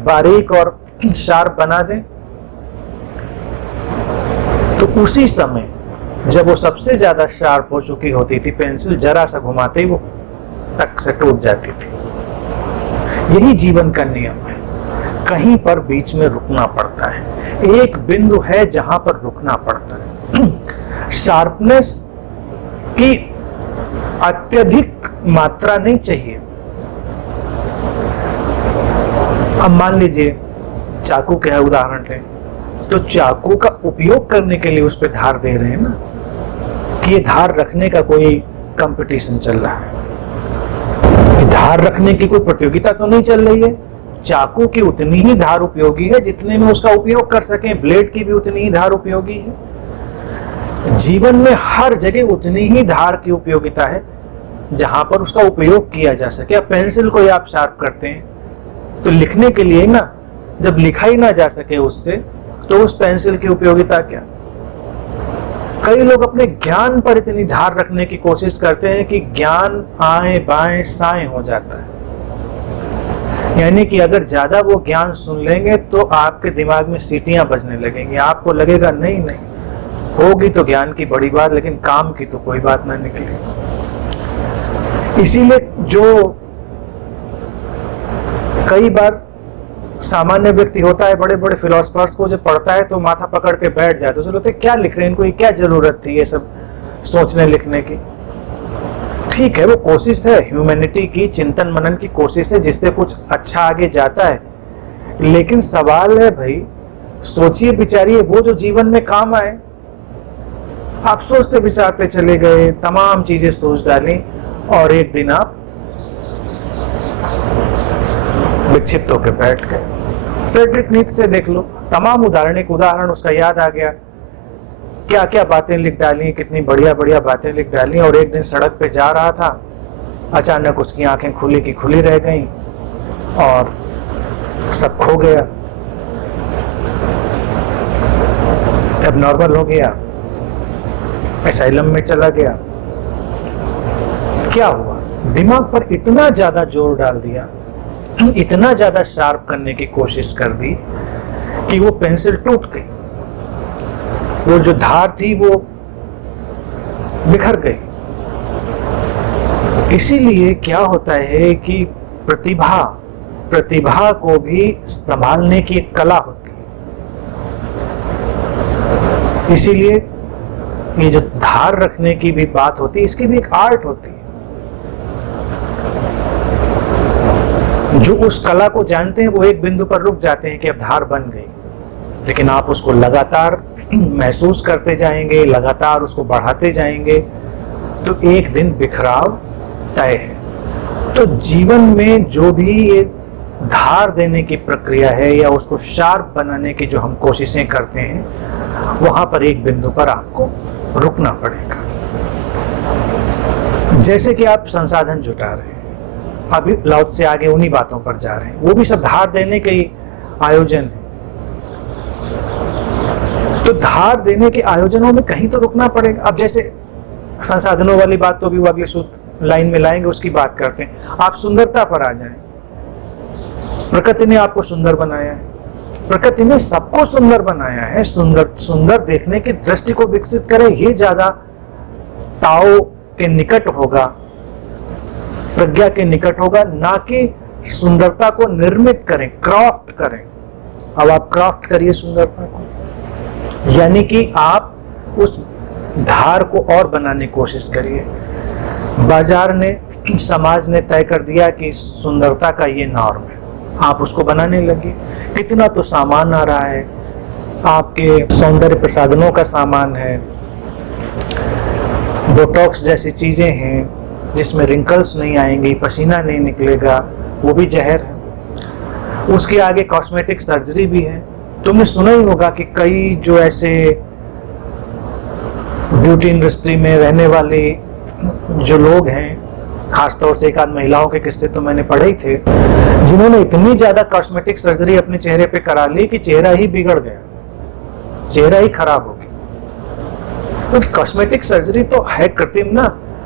बारीक और शार्प बना दें, तो उसी समय जब वो सबसे ज्यादा शार्प हो चुकी होती थी, पेंसिल जरा सा घुमाते ही वो टक से टूट जाती थी। यही जीवन का नियम है, कहीं पर बीच में रुकना पड़ता है। एक बिंदु है जहां पर रुकना पड़ता है। शार्पनेस की अत्यधिक मात्रा नहीं चाहिए। अब मान लीजिए चाकू का उदाहरण लें, तो चाकू का उपयोग करने के लिए उस पर धार दे रहे हैं ना, कि ये धार रखने का कोई कंपटीशन चल रहा है। ये धार रखने की कोई प्रतियोगिता तो नहीं चल रही है। चाकू की उतनी ही धार उपयोगी है जितने में उसका उपयोग कर सके, ब्लेड की भी उतनी ही धार उपयोगी है। जीवन में हर जगह उतनी ही धार की उपयोगिता है जहां पर उसका उपयोग किया जा सके। अब पेंसिल को आप शार्प करते हैं तो लिखने के लिए ना, जब लिखा ही ना जा सके उससे, तो उस पेंसिल की उपयोगिता क्या। कई लोग अपने ज्ञान पर इतनी धार रखने की कोशिश करते हैं कि ज्ञान आए बाएं साएं हो जाता है। यानी कि अगर ज्यादा वो ज्ञान सुन लेंगे तो आपके दिमाग में सीटियां बजने लगेंगी, आपको लगेगा नहीं होगी तो ज्ञान की बड़ी बात, लेकिन काम की तो कोई बात ना निकले। इसीलिए जो कई बार सामान्य व्यक्ति होता है, बड़े बड़े फिलोसफर्स को जब पढ़ता है तो माथा पकड़ के बैठ जाता है, तो बोलते क्या लिख रहे हैं, इनको क्या जरूरत थी ये सब सोचने लिखने की। ठीक है, वो कोशिश है, ह्यूमैनिटी की चिंतन मनन की कोशिश है, जिससे कुछ अच्छा आगे जाता है। लेकिन सवाल है भाई, सोचिए विचारिए, वो जो जीवन में काम आए, आप सोचते विचारते चले गए, तमाम चीजें सोच डाली, और एक दिन आप विक्षिप्त होकर बैठ गए। फ्रेडरिक नीत्शे से देख लो, तमाम उदाहरण उसका याद आ गया, क्या क्या बातें लिख डाली, कितनी बढ़िया बढ़िया बातें लिख डाली। और एक दिन सड़क पे जा रहा था, अचानक उसकी आंखें खुली की खुली रह गईं और सब खो गया, एबनॉर्मल हो गया, एसाइलम में चला गया। क्या हुआ? दिमाग पर इतना ज्यादा जोर डाल दिया, इतना ज्यादा शार्प करने की कोशिश कर दी कि वो पेंसिल टूट गई, वो जो धार थी वो बिखर गई। इसीलिए क्या होता है कि प्रतिभा को भी संभालने की एक कला होती है। इसीलिए ये जो धार रखने की भी बात होती है, इसकी भी एक आर्ट होती है। जो उस कला को जानते हैं वो एक बिंदु पर रुक जाते हैं कि अब धार बन गई, लेकिन आप उसको लगातार महसूस करते जाएंगे, लगातार उसको बढ़ाते जाएंगे, तो एक दिन बिखराव तय है। तो जीवन में जो भी ये धार देने की प्रक्रिया है या उसको शार्प बनाने की जो हम कोशिशें करते हैं, वहां पर एक बिंदु पर आपको रुकना पड़ेगा। जैसे कि आप संसाधन जुटा रहे हैं, अभी लाउत से आगे उन्हीं बातों पर जा रहे हैं, वो भी सब धार देने के ही आयोजन है। तो धार देने के आयोजनों में कहीं तो रुकना पड़ेगा। अब जैसे संसाधनों वाली बात तो भी वो अगले लाइन में लाएंगे, उसकी बात करते हैं। आप सुंदरता पर आ जाएं। प्रकृति ने आपको सुंदर बनाया है, प्रकृति ने सबको सुंदर बनाया है। सुंदर देखने की दृष्टि को विकसित करें, ये ज्यादा ताओ के निकट होगा, प्रज्ञा के निकट होगा, ना कि सुंदरता को निर्मित करें, क्राफ्ट करें। अब आप क्राफ्ट करिए सुंदरता को, यानी कि आप उस धार को और बनाने की कोशिश करिए। बाजार ने, समाज ने तय कर दिया कि सुंदरता का ये नॉर्म है, आप उसको बनाने लगे। कितना तो सामान आ रहा है, आपके सौंदर्य प्रसाधनों का सामान है, बोटॉक्स जैसी चीजें हैं जिसमें रिंकल्स नहीं आएंगी, पसीना नहीं निकलेगा, वो भी जहर है। उसके आगे कॉस्मेटिक सर्जरी भी है। तुमने सुना ही होगा कि कई जो ऐसे ब्यूटी इंडस्ट्री में रहने वाले जो लोग हैं, खासतौर से एक आध महिलाओं के किस्से तो मैंने पढ़े ही थे, जिन्होंने इतनी ज्यादा कॉस्मेटिक सर्जरी अपने चेहरे पे करा ली कि चेहरा ही बिगड़ गया, चेहरा ही खराब हो गया। क्योंकि कॉस्मेटिक सर्जरी तो है कृत्रिम ना।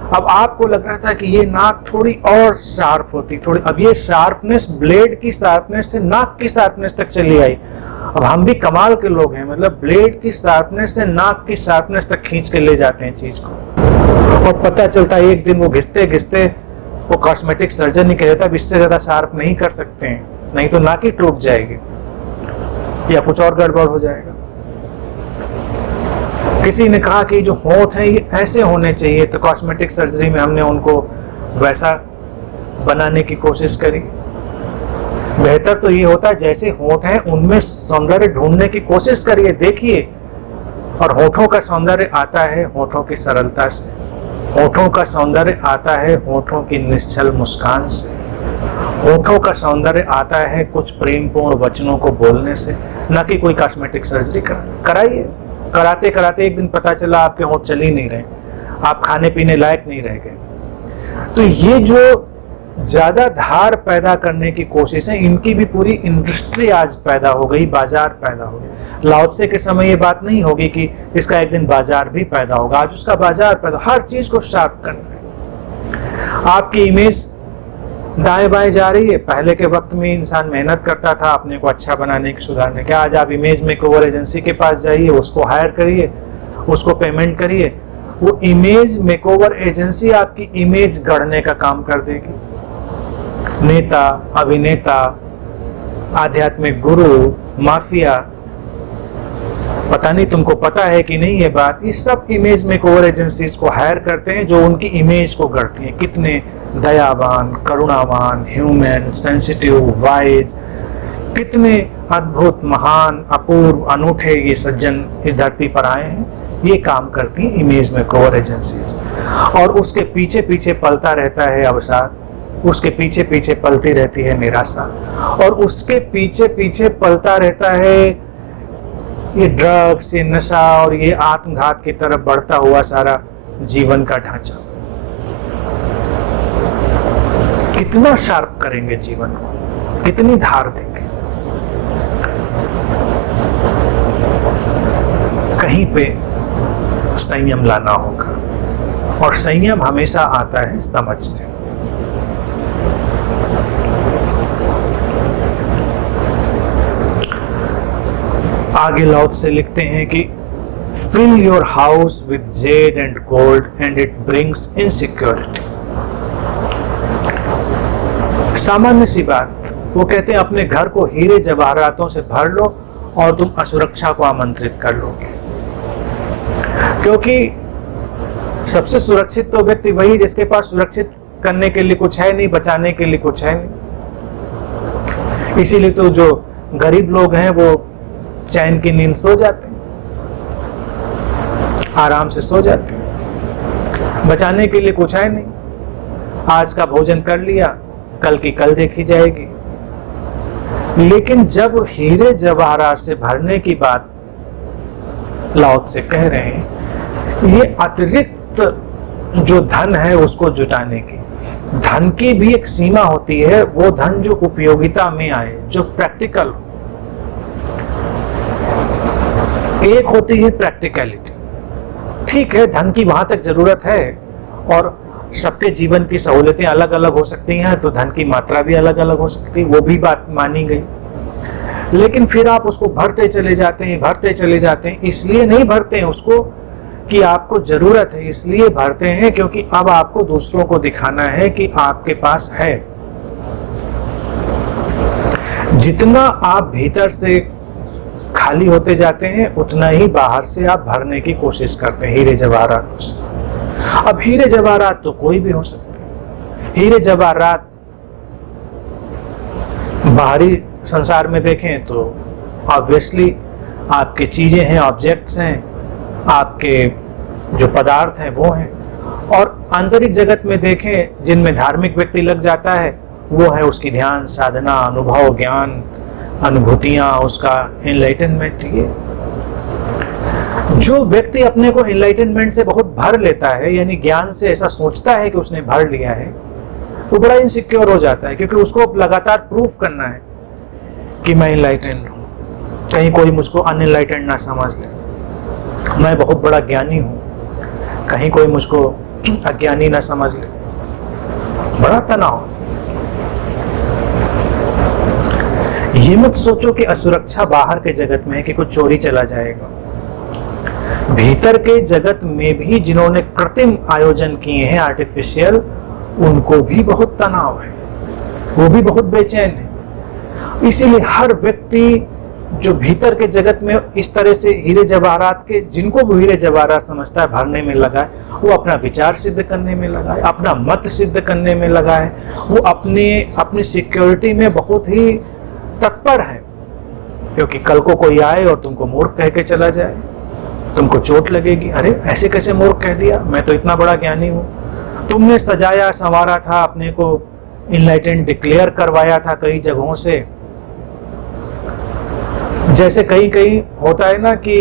अब आपको लग रहा था कि ये नाक थोड़ी और शार्प होती, थोड़ी, अब ये शार्पनेस, ब्लेड की शार्पनेस से नाक की शार्पनेस तक चली आई। अब हम भी कमाल के लोग हैं, मतलब ब्लेड की शार्पनेस से नाक की शार्पनेस तक खींच के ले जाते हैं चीज को। और पता चलता है एक दिन वो घिसते घिसते वो कॉस्मेटिक सर्जन ही कहता है इससे ज्यादा शार्प नहीं कर सकते हैं, नहीं तो नाक ही टूट जाएगी या कुछ और गड़बड़ हो जाएगा। किसी ने कहा कि जो होंठ है ये ऐसे होने चाहिए, तो कॉस्मेटिक सर्जरी में हमने उनको वैसा बनाने की कोशिश करी। बेहतर तो ये होता है जैसे होंठ हैं उनमें सौंदर्य ढूंढने की कोशिश करिए, देखिए। और होठों का सौंदर्य आता है होठों की सरलता से, होठों का सौंदर्य आता है होठों की निश्चल मुस्कान से, होठों का सौंदर्य आता है कुछ प्रेमपूर्ण वचनों को बोलने से, न कि कोई कॉस्मेटिक सर्जरी कराइए। कराते कराते एक दिन पता चला आपके होंठ चल ही नहीं रहे, आप खाने पीने लायक नहीं रह गए। तो ये जो ज्यादा धार पैदा करने की कोशिश है, इनकी भी पूरी इंडस्ट्री आज पैदा हो गई, बाजार पैदा हो गया। लाओत्से के समय ये बात नहीं होगी कि इसका एक दिन बाजार भी पैदा होगा, आज उसका बाजार पैदा, हर चीज को शार्प करना है। आपकी इमेज दाएं बाएं जा रही है। पहले के वक्त में इंसान मेहनत करता था अपने को अच्छा बनाने की, सुधारने के। आज आप इमेज मेकओवर एजेंसी के पास जाइए, उसको हायर करिए, उसको पेमेंट करिए, वो इमेज मेकओवर एजेंसी आपकी इमेज गढ़ने का काम कर देगी। नेता, अभिनेता, आध्यात्मिक गुरु, माफिया, पता नहीं तुमको पता है कि नहीं ये बात, ये सब इमेज मेकओवर एजेंसीज को हायर करते हैं जो उनकी इमेज को करती हैं। कितने दयावान, करुणावान, ह्यूमन, सेंसिटिव, वाइज, कितने अद्भुत, महान, अपूर्व, अनूठे ये सज्जन इस धरती पर आए हैं। ये काम करती हैं इमेज मेकओवर एजेंसीज। और उसके पीछे पीछे पलता रहता है अवसाद, उसके पीछे पीछे पलती रहती है निराशा, और उसके पीछे पीछे पलता रहता है ये ड्रग्स, ये नशा और ये आत्मघात की तरफ बढ़ता हुआ सारा जीवन का ढांचा। कितना शार्प करेंगे जीवन को, कितनी धार देंगे। कहीं पे संयम लाना होगा, और संयम हमेशा आता है समझ से। आगे लाओ से लिखते हैं कि fill your house with jade and gold and it brings insecurity। सामान्य सी बात, वो कहते हैं अपने घर को हीरे जवाहरातों से भर लो और तुम असुरक्षा को आमंत्रित कर लोगे। क्योंकि सबसे सुरक्षित तो व्यक्ति वही जिसके पास सुरक्षित करने के लिए कुछ है नहीं, बचाने के लिए कुछ है नहीं। इसीलिए तो जो गरीब लोग हैं वो चैन की नींद सो जाते हैं, आराम से सो जाते हैं। बचाने के लिए कुछ है नहीं, आज का भोजन कर लिया, कल की कल देखी जाएगी। लेकिन जब हीरे जवाहरात से भरने की बात लाओ से कह रहे हैं, ये अतिरिक्त जो धन है उसको जुटाने की, धन की भी एक सीमा होती है। वो धन जो उपयोगिता में आए, जो प्रैक्टिकल हो। एक होती है प्रैक्टिकलिटी, ठीक है धन की वहां तक जरूरत है और सबके जीवन की सहूलियतें अलग अलग हो सकती हैं, तो धन की मात्रा भी अलग अलग हो सकती है, वो भी बात मानी गई। लेकिन फिर आप उसको भरते चले जाते हैं, भरते चले जाते हैं। इसलिए नहीं भरते हैं उसको कि आपको जरूरत है, इसलिए भरते हैं क्योंकि अब आपको दूसरों को दिखाना है कि आपके पास है। जितना आप भीतर से खाली होते जाते हैं उतना ही बाहर से आप भरने की कोशिश करते हैं हीरे जवाहरातों से। अब हीरे जवाहरात तो कोई भी हो सकते हैं। हीरे जवाहरात बाहरी संसार में देखें तो ऑब्वियसली आपके चीजें हैं, ऑब्जेक्ट्स हैं, आपके जो पदार्थ हैं वो हैं। और आंतरिक जगत में देखें जिनमें धार्मिक व्यक्ति लग जाता है, वो है उसकी ध्यान साधना, अनुभव, ज्ञान, अनुभूतियां, उसका एनलाइटनमेंट। ये जो व्यक्ति अपने को एनलाइटनमेंट से बहुत भर लेता है, यानी ज्ञान से ऐसा सोचता है कि उसने भर लिया है, वो बड़ा इनसिक्योर हो जाता है क्योंकि उसको लगातार प्रूफ करना है कि मैं एनलाइटेंड हूं, कहीं कोई मुझको अनएनलाइटेंड ना समझ ले। मैं बहुत बड़ा ज्ञानी हूं, कहीं कोई मुझको अज्ञानी ना समझ ले। बड़ा तनाव। ये मत सोचो कि असुरक्षा बाहर के जगत में है कि कुछ चोरी चला जाएगा। भीतर के जगत में भी जिन्होंने कृत्रिम आयोजन किए हैं, आर्टिफिशियल, उनको भी बहुत तनाव है, वो भी बहुत बेचैन है। इसीलिए हर व्यक्ति जो भीतर के जगत में इस तरह से हीरे जवाहरात के, जिनको भी हीरे जवाहरात समझता है, भरने में लगा है, वो अपना विचार सिद्ध करने में लगा है, अपना मत सिद्ध करने में लगा है, वो अपनी सिक्योरिटी में बहुत ही तत्पर है। क्योंकि कल को कोई आए और तुमको मूर्ख कह के चला जाए, तुमको चोट लगेगी। अरे ऐसे कैसे मूर्ख कह दिया, मैं तो इतना बड़ा ज्ञानी हूं। तुमने सजाया संवारा था, अपने को इनलाइटेंड डिक्लेयर करवाया था कई जगहों से। जैसे कहीं कहीं होता है ना कि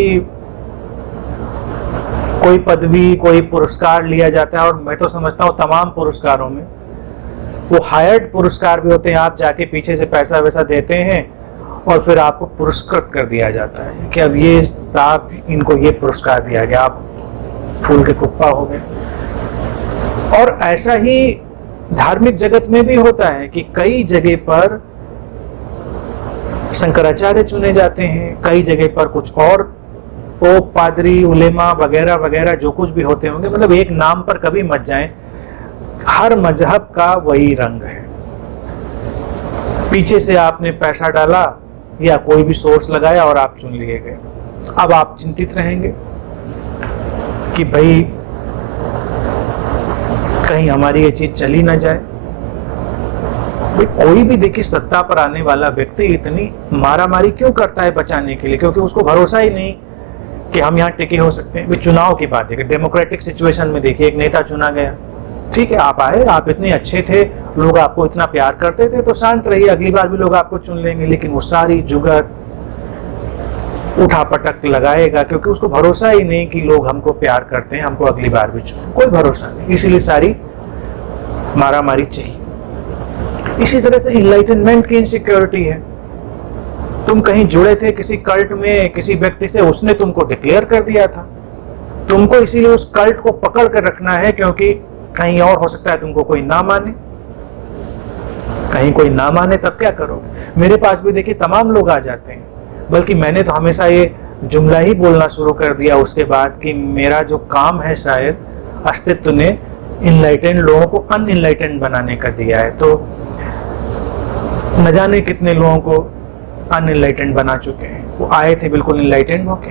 कोई पदवी, कोई पुरस्कार लिया जाता है, और मैं तो समझता हूँ तमाम पुरस्कारों में वो हायर्ड पुरस्कार भी होते हैं। आप जाके पीछे से पैसा वैसा देते हैं और फिर आपको पुरस्कृत कर दिया जाता है कि अब ये साहब, इनको ये पुरस्कार दिया गया, आप फूल के कुप्पा हो गए। और ऐसा ही धार्मिक जगत में भी होता है कि कई जगह पर शंकराचार्य चुने जाते हैं, कई जगह पर कुछ और पोप, पादरी, उलेमा वगैरह वगैरह जो कुछ भी होते होंगे। मतलब एक नाम पर कभी मत जाएं, हर मजहब का वही रंग है। पीछे से आपने पैसा डाला या कोई भी सोर्स लगाया और आप चुन लिए गए। अब आप चिंतित रहेंगे कि भाई कहीं हमारी ये चीज चली ना जाए। भाई कोई भी देखिए सत्ता पर आने वाला व्यक्ति इतनी मारामारी क्यों करता है बचाने के लिए? क्योंकि उसको भरोसा ही नहीं कि हम यहाँ टिके हो सकते हैं। चुनाव की बात है कि डेमोक्रेटिक सिचुएशन में देखिए एक नेता चुना गया, ठीक है, आप आए, आप इतने अच्छे थे, लोग आपको इतना प्यार करते थे, तो शांत रहिए, अगली बार भी लोग आपको चुन लेंगे। लेकिन वो सारी जुगत उठापटक लगाएगा क्योंकि उसको भरोसा ही नहीं कि लोग हमको प्यार करते हैं, हमको अगली बार भी चुने, कोई भरोसा नहीं, इसीलिए सारी मारामारी चाहिए। इसी तरह से इनलाइटनमेंट की इनसिक्योरिटी है। तुम कहीं जुड़े थे किसी कल्ट में किसी व्यक्ति से, उसने तुमको डिक्लेयर कर दिया था, तुमको इसीलिए उस कल्ट को पकड़ कर रखना है क्योंकि कहीं और हो सकता है तुमको कोई ना माने। कहीं कोई ना माने तब क्या करोगे? मेरे पास भी देखिए तमाम लोग आ जाते हैं, बल्कि मैंने तो हमेशा ये जुमला ही बोलना शुरू कर दिया उसके बाद कि मेरा जो काम है शायद अस्तित्व ने इनलाइटेंड लोगों को अनइनलाइटेंड बनाने का दिया है। तो न जाने कितने लोगों को अनइनलाइटेंड बना चुके हैं। वो आए थे बिल्कुल इनलाइटेंड होके,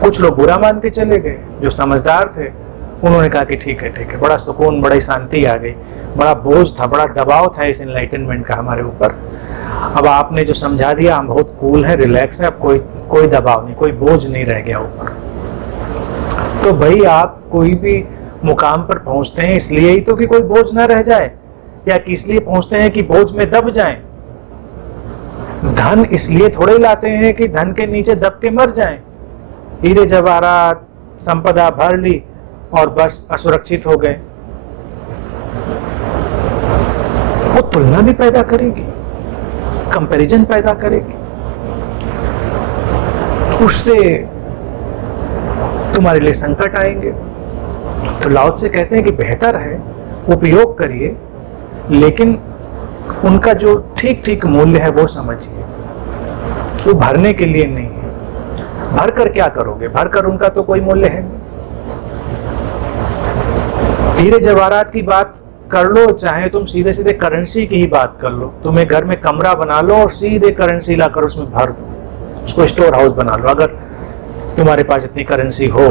कुछ लोग बुरा मान के चले गए, जो समझदार थे उन्होंने कहा कि ठीक है, बड़ा सुकून, बड़ी शांति आ गई। बड़ा बोझ था, बड़ा दबाव था इस इनलाइटनमेंट का हमारे ऊपर। अब आपने जो समझा दिया, हम बहुत कूल है, रिलैक्स है, अब कोई दबाव नहीं, कोई बोझ नहीं रह गया ऊपर। तो भाई आप कोई भी मुकाम पर पहुंचते हैं इसलिए ही तो कि कोई बोझ ना रह जाए, या कि इसलिए पहुंचते हैं कि बोझ में दब जाएं। धन इसलिए थोड़े लाते हैं कि धन के नीचे दब के मर जाएं। हीरे जवाहरात संपदा भर ली और बस असुरक्षित हो गए। वो तुलना भी पैदा करेगी, कंपैरिजन पैदा करेगी, उससे तुम्हारे लिए संकट आएंगे। तो लाओ से कहते हैं कि बेहतर है उपयोग करिए, लेकिन उनका जो ठीक ठीक मूल्य है वो समझिए। वो भरने के लिए नहीं है। भर कर क्या करोगे? भर कर उनका तो कोई मूल्य है नहीं। हीरे जवाहरात की बात कर लो, चाहे तुम सीधे सीधे करेंसी की ही बात कर लो, तुम्हें घर में कमरा बना लो और सीधे करेंसी लाकर उसमें भर दो, उसको स्टोर हाउस बना लो, अगर तुम्हारे पास इतनी करेंसी हो।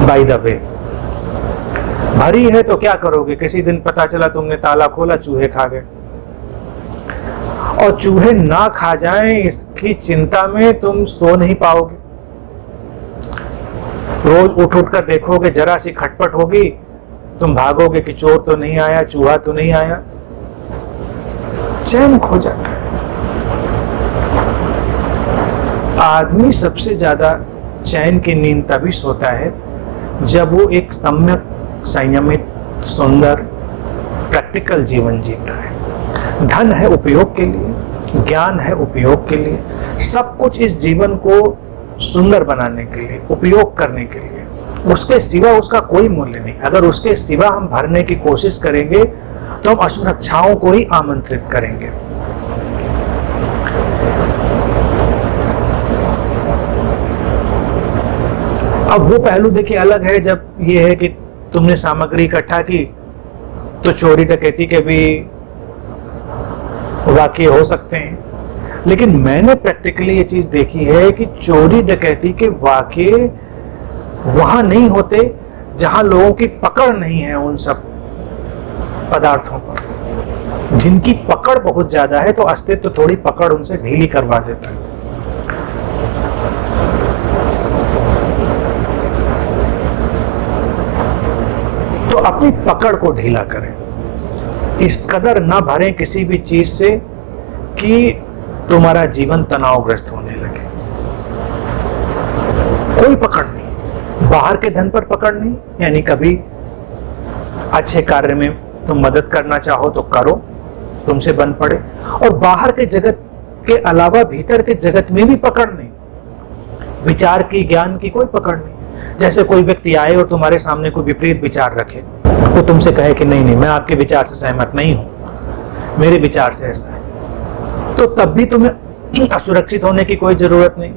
बाय द वे, भरी है तो क्या करोगे? किसी दिन पता चला तुमने ताला खोला, चूहे खा गए, और चूहे ना खा जाएं इसकी चिंता में तुम सो नहीं पाओगे। रोज उठ उठ कर देखोगे, जरा सी खटपट होगी, तुम भागोगे कि चोर तो नहीं आया, चूहा तो नहीं आया, चैन खो जाता है। आदमी सबसे ज्यादा चैन की नींद तभी सोता है जब वो एक सम्यक संयमित सुंदर प्रैक्टिकल जीवन जीता है। धन है उपयोग के लिए, ज्ञान है उपयोग के लिए, सब कुछ इस जीवन को सुंदर बनाने के लिए, उपयोग करने के लिए। उसके सिवा उसका कोई मूल्य नहीं। अगर उसके सिवा हम भरने की कोशिश करेंगे तो हम असुरक्षाओं को ही आमंत्रित करेंगे। अब वो पहलू देखिए अलग है, जब ये है कि तुमने सामग्री इकट्ठा की तो चोरी डकैती के भी वाकये हो सकते हैं। लेकिन मैंने प्रैक्टिकली ये चीज देखी है कि चोरी डकैती के वाकये वहां नहीं होते जहां लोगों की पकड़ नहीं है उन सब पदार्थों पर। जिनकी पकड़ बहुत ज्यादा है तो अस्तित्व थोड़ी पकड़ उनसे ढीली करवा देता है। तो अपनी पकड़ को ढीला करें, इस कदर ना भरें किसी भी चीज से कि तुम्हारा जीवन तनावग्रस्त होने लगे। कोई पकड़ नहीं, बाहर के धन पर पकड़ नहीं, यानी कभी अच्छे कार्य में तुम मदद करना चाहो तो करो, तुमसे बन पड़े, और बाहर के जगत के अलावा भीतर के जगत में भी पकड़ नहीं। विचार की, ज्ञान की कोई पकड़ नहीं। जैसे कोई व्यक्ति आए और तुम्हारे सामने कोई विपरीत विचार रखे, तो तुमसे कहे कि नहीं मैं आपके विचार से सहमत नहीं हूं, मेरे विचार से ऐसा है, तो तब भी तुम्हें असुरक्षित होने की कोई जरूरत नहीं।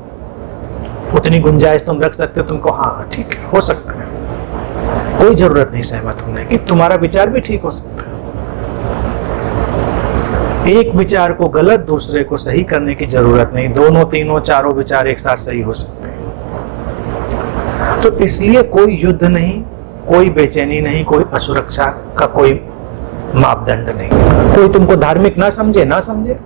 उतनी गुंजाइश तुम रख सकते हो, तुमको हाँ ठीक है, हो सकता है, कोई जरूरत नहीं सहमत होने की, तुम्हारा विचार भी ठीक हो सकता है। एक विचार को गलत, दूसरे को सही करने की जरूरत नहीं, दोनों तीनों चारों विचार एक साथ सही हो सकते हैं। तो इसलिए कोई युद्ध नहीं, कोई बेचैनी नहीं, कोई असुरक्षा का कोई मापदंड नहीं। कोई तुमको धार्मिक ना समझे, ना समझे,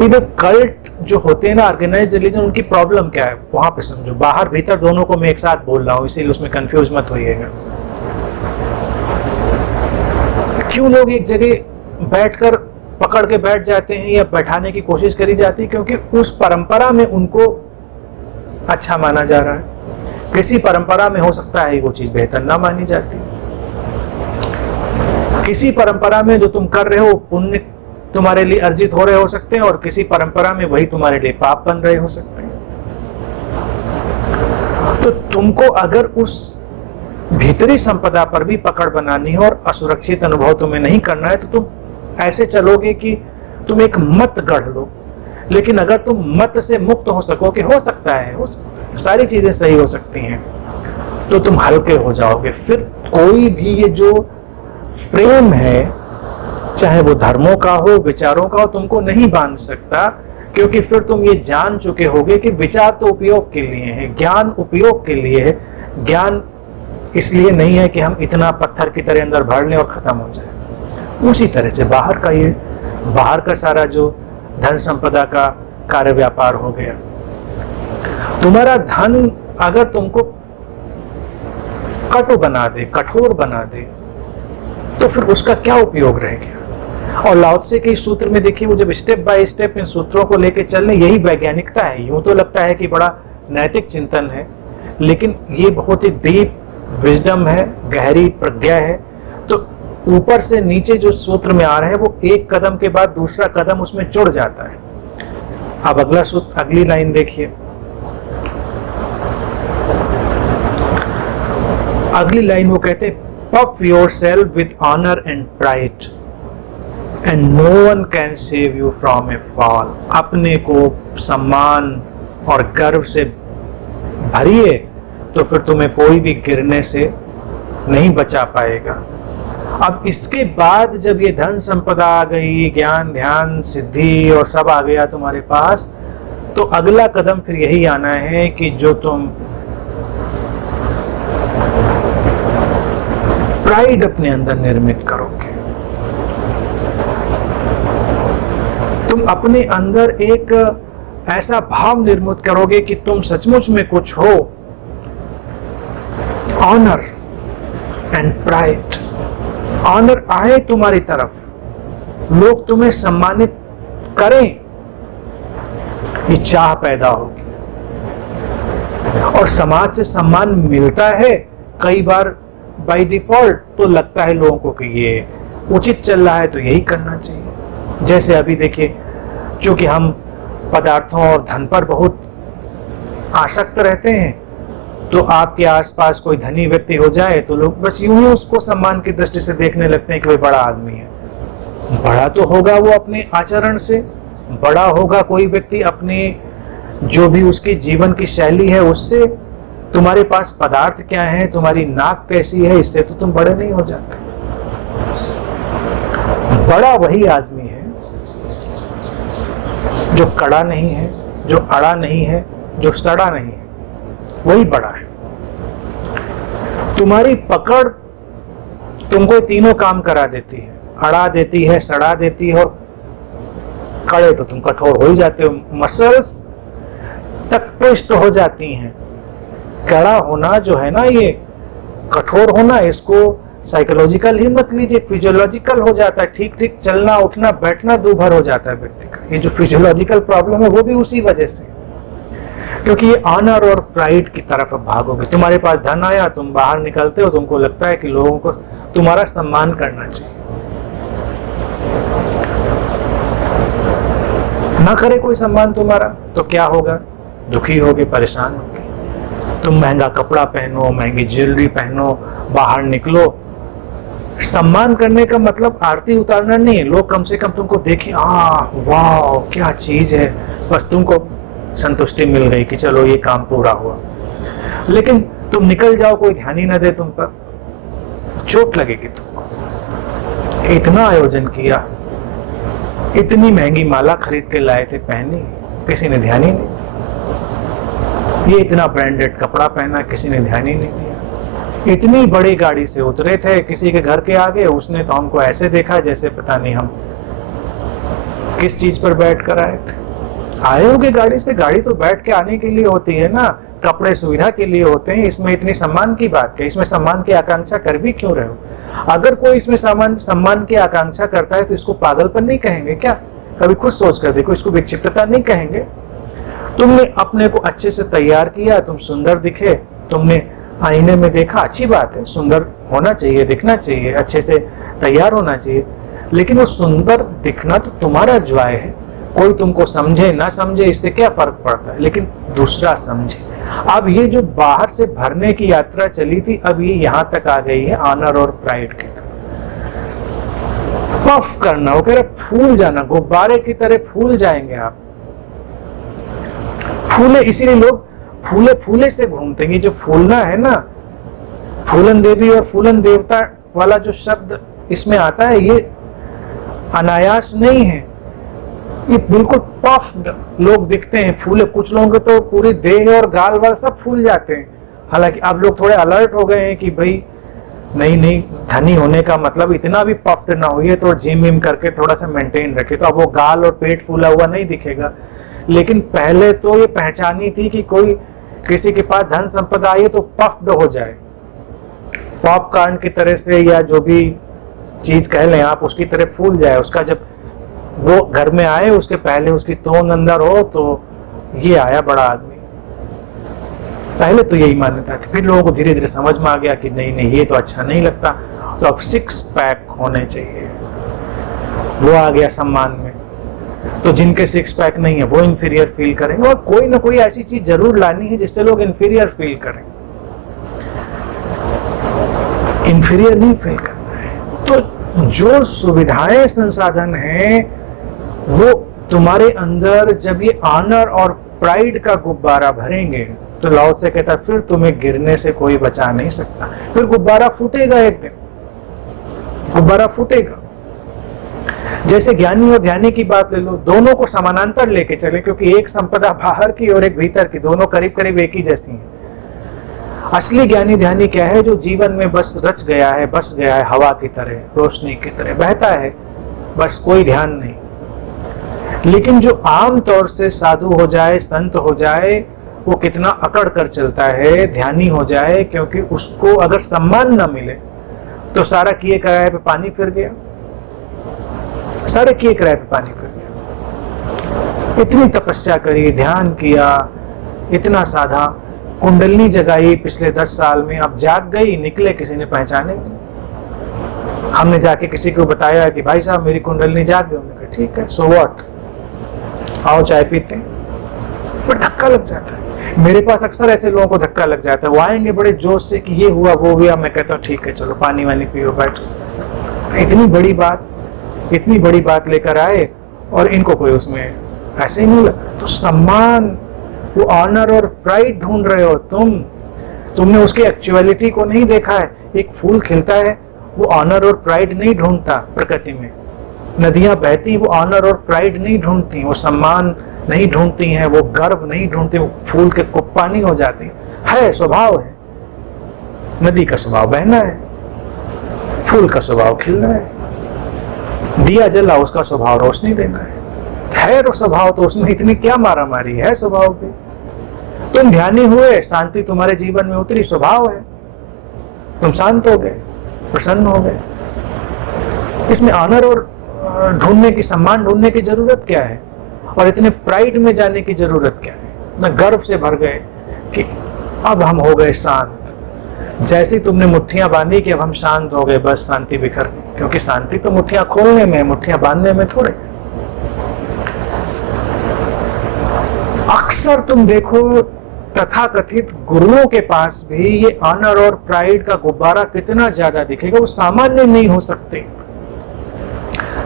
इधर कल्ट जो होते हैं ना, ऑर्गेनाइज्ड रिलीजन, उनकी प्रॉब्लम क्या है वहां पे समझो। बाहर भीतर दोनों को मैं एक साथ बोल रहा हूं, इसीलिए उसमें कंफ्यूज मत होइएगा। क्यों लोग एक जगह बैठकर पकड़ के बैठ जाते हैं या बैठाने की कोशिश करी जाती है? क्योंकि उस परंपरा में उनको अच्छा माना जा रहा है। किसी परंपरा में हो सकता है वो चीज बेहतर ना मानी जाती, किसी परंपरा में जो तुम कर रहे हो पुण्य तुम्हारे लिए अर्जित हो रहे हो सकते हैं, और किसी परंपरा में वही तुम्हारे लिए पाप बन रहे हो सकते हैं। तो तुमको अगर उस भीतरी संपदा पर भी पकड़ बनानी है और असुरक्षित अनुभव तुम्हें नहीं करना है, तो तुम ऐसे चलोगे कि तुम एक मत गढ़ लो। लेकिन अगर तुम मत से मुक्त हो सकोगे, हो सकता है सारी चीजें सही हो सकती हैं, तो तुम हल्के हो जाओगे। फिर कोई भी ये जो फ्रेम है, चाहे वो धर्मों का हो, विचारों का हो, तुमको नहीं बांध सकता। क्योंकि फिर तुम ये जान चुके होगे कि विचार तो उपयोग के लिए है, ज्ञान उपयोग के लिए है। ज्ञान इसलिए नहीं है कि हम इतना पत्थर की तरह अंदर भर लें और खत्म हो जाए। उसी तरह से बाहर का सारा जो धन संपदा का कार्य व्यापार हो गया। तुम्हारा धन अगर तुमको कटु बना दे, कठोर बना दे, तो फिर उसका क्या उपयोग रह गया? और लाओ त्से के सूत्र में देखिए, वो जब स्टेप बाय स्टेप इन सूत्रों को लेके चलने, यही वैज्ञानिकता है। यूं तो लगता है कि बड़ा नैतिक चिंतन है, लेकिन ये बहुत ही डीप विजडम है, गहरी प्रज्ञा है। तो ऊपर से नीचे जो सूत्र में आ रहे हैं, वो एक कदम के बाद दूसरा कदम उसमें जुड़ जाता है। अब अगला सूत्र, अगली लाइन देखिए। अगली लाइन वो कहते हैं, puff yourself with honor and pride and no one can save you from a fall। अपने को सम्मान और गर्व से भरिए, तो फिर तुम्हें कोई भी गिरने से नहीं बचा पाएगा। अब इसके बाद जब ये धन संपदा आ गई, ज्ञान ध्यान सिद्धि और सब आ गया तुम्हारे पास, तो अगला कदम फिर यही आना है कि जो तुम प्राइड अपने अंदर निर्मित करोगे। तुम अपने अंदर एक ऐसा भाव निर्मित करोगे कि तुम सचमुच में कुछ हो। ऑनर एंड प्राइड, ऑनर आए तुम्हारी तरफ, लोग तुम्हें सम्मानित करें, ये चाह पैदा होगी। और समाज से सम्मान मिलता है कई बार बाय डिफॉल्ट, तो लगता है लोगों को कि ये उचित चल रहा है तो यही करना चाहिए। जैसे अभी देखिए, चूंकि हम पदार्थों और धन पर बहुत आसक्त रहते हैं, तो आपके आसपास कोई धनी व्यक्ति हो जाए तो लोग बस यूं ही उसको सम्मान की दृष्टि से देखने लगते हैं कि वह बड़ा आदमी है। बड़ा तो होगा वो अपने आचरण से, बड़ा होगा कोई व्यक्ति अपने जो भी उसकी जीवन की शैली है उससे। तुम्हारे पास पदार्थ क्या है, तुम्हारी नाक कैसी है, इससे तो तुम बड़े नहीं हो जाते। बड़ा वही आदमी है जो कड़ा नहीं है, जो अड़ा नहीं है, जो सड़ा नहीं है, वही बड़ा है। तुम्हारी पकड़ तुमको तीनों काम करा देती है, अड़ा देती है, सड़ा देती है, और कड़े तो तुम कठोर हो ही जाते हो। मसल्स तक पुष्ट हो जाती हैं। कड़ा होना जो है ना, ये कठोर होना, इसको साइकोलॉजिकल ही मत लीजिए, फिजियोलॉजिकल हो जाता है। ठीक ठीक चलना उठना बैठना दूभर हो जाता है व्यक्ति का। ये जो फिजियोलॉजिकल प्रॉब्लम है वो भी उसी वजह से, क्योंकि ये ऑनर और प्राइड की तरफ भागोगे। तुम्हारे पास धन आया, तुम बाहर निकलते हो, तुमको लगता है कि लोगों को तुम्हारा सम्मान करना चाहिए। ना करे कोई सम्मान तुम्हारा तो क्या होगा? दुखी होगे, परेशान होगे। तुम महंगा कपड़ा पहनो, महंगी ज्वेलरी पहनो, बाहर निकलो, सम्मान करने का मतलब आरती उतारना नहीं है। लोग कम से कम तुमको देखें, वाह क्या चीज है, बस तुमको संतुष्टि मिल गई कि चलो ये काम पूरा हुआ। लेकिन तुम निकल जाओ, कोई ध्यान ही ना दे तुम पर, चोट लगेगी तुमको। इतना आयोजन किया, इतनी महंगी माला खरीद के लाए थे, पहनी, किसी ने ध्यान ही नहीं दिया। ये इतना ब्रांडेड कपड़ा पहना, किसी ने ध्यान ही नहीं दिया। इतनी बड़ी गाड़ी से उतरे थे किसी के घर के आगे, उसने तो हमको ऐसे देखा जैसे पता नहीं हम किस चीज पर बैठ कर आए थे। आए होगे गाड़ी से, गाड़ी तो बैठ के आने के लिए होती है ना, कपड़े सुविधा के लिए होते हैं। इसमें इतनी सम्मान की बात क्या? इसमें सम्मान की आकांक्षा कर भी क्यों रहे हो? अगर कोई इसमें सम्मान की आकांक्षा करता है तो इसको पागलपन नहीं कहेंगे क्या? कभी खुद सोच कर देखो, इसको विक्षिप्तता नहीं कहेंगे? तुमने अपने को अच्छे से तैयार किया, तुम सुंदर दिखे, तुमने आईने में देखा, अच्छी बात है, सुंदर होना चाहिए, दिखना चाहिए, अच्छे से तैयार होना चाहिए, लेकिन वो सुंदर दिखना तो तुम्हारा ज्वाय है। कोई तुमको समझे ना समझे इससे क्या फर्क पड़ता है, लेकिन दूसरा समझे। अब ये जो बाहर से भरने की यात्रा चली थी, अब ये यहां तक आ गई है ऑनर और प्राइड की तरफ। पफ करना, वो कह रहे फूल जाना, गुब्बारे की तरह फूल जाएंगे आप। फूले, इसीलिए लोग फूले फूले से घूमते हैं। ये जो फूलना है ना, फूलन देवी और फूलन देवता वाला जो शब्द इसमें आता है, ये अनायास नहीं है, ये बिल्कुल पफ्ड लोग दिखते हैं, फूले। कुछ लोगों के तो पूरी देह और गाल वाल सब फूल जाते हैं। हालांकि अब लोग थोड़े अलर्ट हो गए हैं कि भाई नहीं, धनी होने का मतलब इतना भी पफ्ड ना होइए, तो जिम विम करके थोड़ा सा मेंटेन रखे, तो अब वो गाल और पेट फूला हुआ नहीं दिखेगा। लेकिन पहले तो ये पहचानी थी कि कोई किसी के पास धन संपदा आई तो पफ्ड हो जाए, पॉपकॉर्न की तरह से, या जो भी चीज कह लें आप, उसकी तरह फूल जाए। उसका जब वो घर में आए, उसके पहले उसकी तोंद अंदर हो तो ये आया बड़ा आदमी। पहले तो यही मान्यता थी, फिर लोगों को धीरे धीरे समझ में आ गया कि नहीं ये तो अच्छा नहीं लगता, तो अब 6 पैक होने चाहिए। वो आ गया सम्मान में। तो जिनके 6 पैक नहीं है वो इंफीरियर फील करेंगे, और कोई ना कोई ऐसी चीज जरूर लानी है जिससे लोग इंफीरियर फील करें। इंफीरियर नहीं फील करना है। तो जो सुविधाएं, संसाधन हैं, वो तुम्हारे अंदर जब ये ऑनर और प्राइड का गुब्बारा भरेंगे, तो लाओ से कहता फिर तुम्हें गिरने से कोई बचा नहीं सकता। फिर गुब्बारा फूटेगा, एक दिन गुब्बारा फूटेगा। जैसे ज्ञानी और ध्यानी की बात ले लो, दोनों को समानांतर लेके चले, क्योंकि एक संपदा बाहर की और एक भीतर की, दोनों करीब करीब एक ही जैसी हैं। असली ज्ञानी ध्यानी क्या है? जो जीवन में बस रच गया है, बस गया है, हवा की तरह, रोशनी की तरह बहता है, बस कोई ध्यान नहीं। लेकिन जो आम तौर से साधु हो जाए, संत हो जाए, वो कितना अकड़ कर चलता है, ध्यानी हो जाए, क्योंकि उसको अगर सम्मान न मिले तो सारा किए कराए पे पानी फिर गया, सारे किए कराए पे पानी फिर गया। इतनी तपस्या करी, ध्यान किया, इतना साधा, कुंडलनी जगाई पिछले 10 साल में, अब जाग गई, निकले, किसी ने पहचाने नहीं। हमने जाके किसी को बताया कि भाई साहब मेरी कुंडलनी जाग गई, उन्होंने कहा ठीक है, सो व्हाट, आओ चाय पीते हैं। पर धक्का लग जाता है। मेरे पास अक्सर ऐसे लोगों को धक्का लग जाता है, वो आएंगे बड़े जोश से कि ये हुआ वो हुआ, मैं कहता हूँ ठीक है चलो पानी वानी पियो, बैठो। इतनी बड़ी बात लेकर आए और इनको कोई उसमें ऐसे ही नहीं लगा। तो सम्मान, वो ऑनर और प्राइड ढूंढ रहे हो तुमने उसकी एक्चुअलिटी को नहीं देखा है। एक फूल खिलता है, वो ऑनर और प्राइड नहीं ढूंढता प्रकृति में। नदियां बहती, वो ऑनर और प्राइड नहीं ढूंढती, वो सम्मान नहीं ढूंढती हैं, वो गर्व नहीं ढूंढती, वो फूल के कुप्पा नहीं हो जाती है। स्वभाव है, नदी का स्वभाव बहना है, फूल का स्वभाव खिलना है, दिया जला उसका स्वभाव रोशनी देना है तो स्वभाव, तो उसमें इतनी क्या मारा मारी है स्वभाव पे। तुम ध्यानी हुए, शांति तुम्हारे जीवन में उतरी, स्वभाव है, तुम शांत हो गए, प्रसन्न हो गए। इसमें ऑनर और ढूंढने की, सम्मान ढूंढने की जरूरत क्या है, और इतने प्राइड में जाने की जरूरत क्या है? न गर्व से भर गए कि अब हम हो गए शांत। जैसे तुमने मुट्ठियां बांधी कि अब हम शांत हो गए, बस शांति बिखर गई, क्योंकि शांति तो मुट्ठियां खोलने में, मुट्ठियां बांधने में थोड़े। अक्सर तुम देखो तथाकथित गुरुओं के पास भी ये ऑनर और प्राइड का गुब्बारा कितना ज्यादा दिखेगा। वो सामान्य नहीं हो सकते,